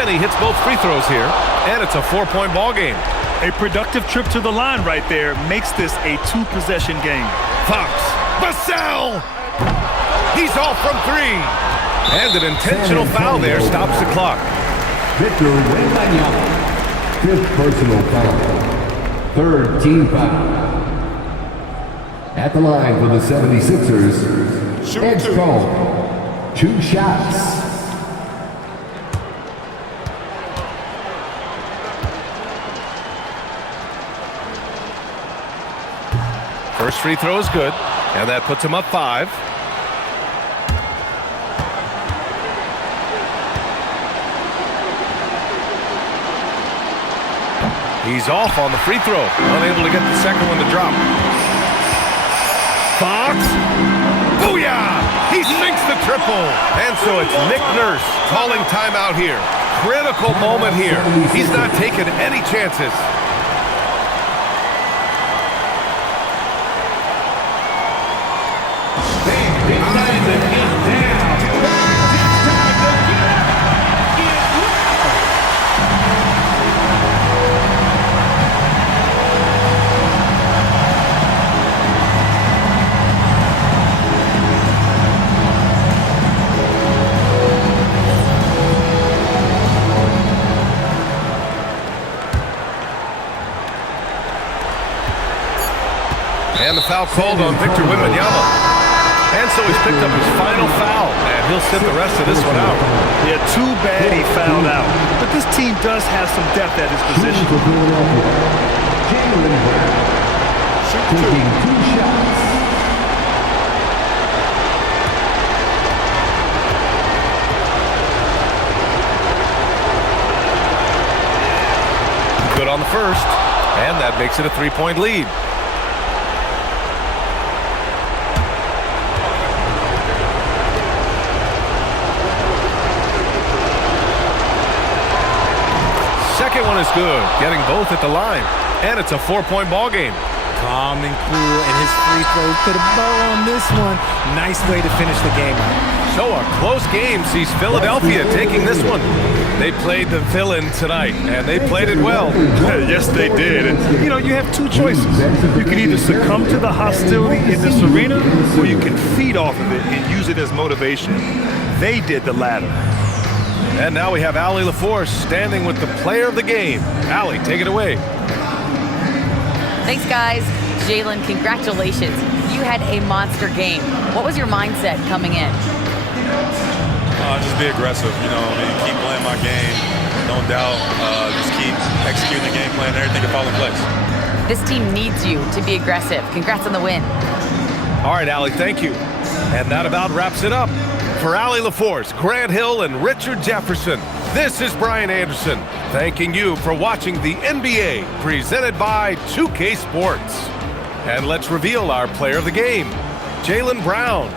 And he hits both free throws here, and it's a 4-point ball game. A productive trip to the line right there makes this a 2-possession game. Fox, Vassell! He's off from 3. And an intentional foul there stops the clock. Victor Wembanyama. Fifth personal foul. Third team foul. At the line for the 76ers, Ed Stone. 2 shots. First free throw is good, and that puts him up 5. He's off on the free throw, unable to get the second one to drop. Fox, booyah! He sinks the triple. And so it's Nick Nurse calling timeout here. Critical moment here. He's not taking any chances. And the foul called on Victor Wembanyama. And so he's picked up his final foul, and he'll sit the rest of this one out. Yeah, too bad he fouled out. But this team does have some depth at his position. Jaylen Brown taking 2 shots. Good on the first, and that makes it a 3-point lead. Second one is good, getting both at the line, and it's a 4-point ball game. Calm and cool, and his free throws put a bow on this one. Nice way to finish the game out. So a close game sees Philadelphia taking this one. They played the villain tonight, and they played it well. Yes, they did. And, you know, you have two choices. You can either succumb to the hostility in this arena, or you can feed off of it and use it as motivation. They did the latter. And now we have Allie LaForce standing with the player of the game. Allie, take it away. Thanks, guys. Jaylen, congratulations. You had a monster game. What was your mindset coming in? Just be aggressive, keep playing my game, no doubt. Just keep executing the game plan and everything can fall in place. This team needs you to be aggressive. Congrats on the win. All right, Allie, thank you. And that about wraps it up. For Allie LaForce, Grant Hill, and Richard Jefferson, this is Brian Anderson, thanking you for watching the NBA presented by 2K Sports. And let's reveal our player of the game, Jaylen Brown.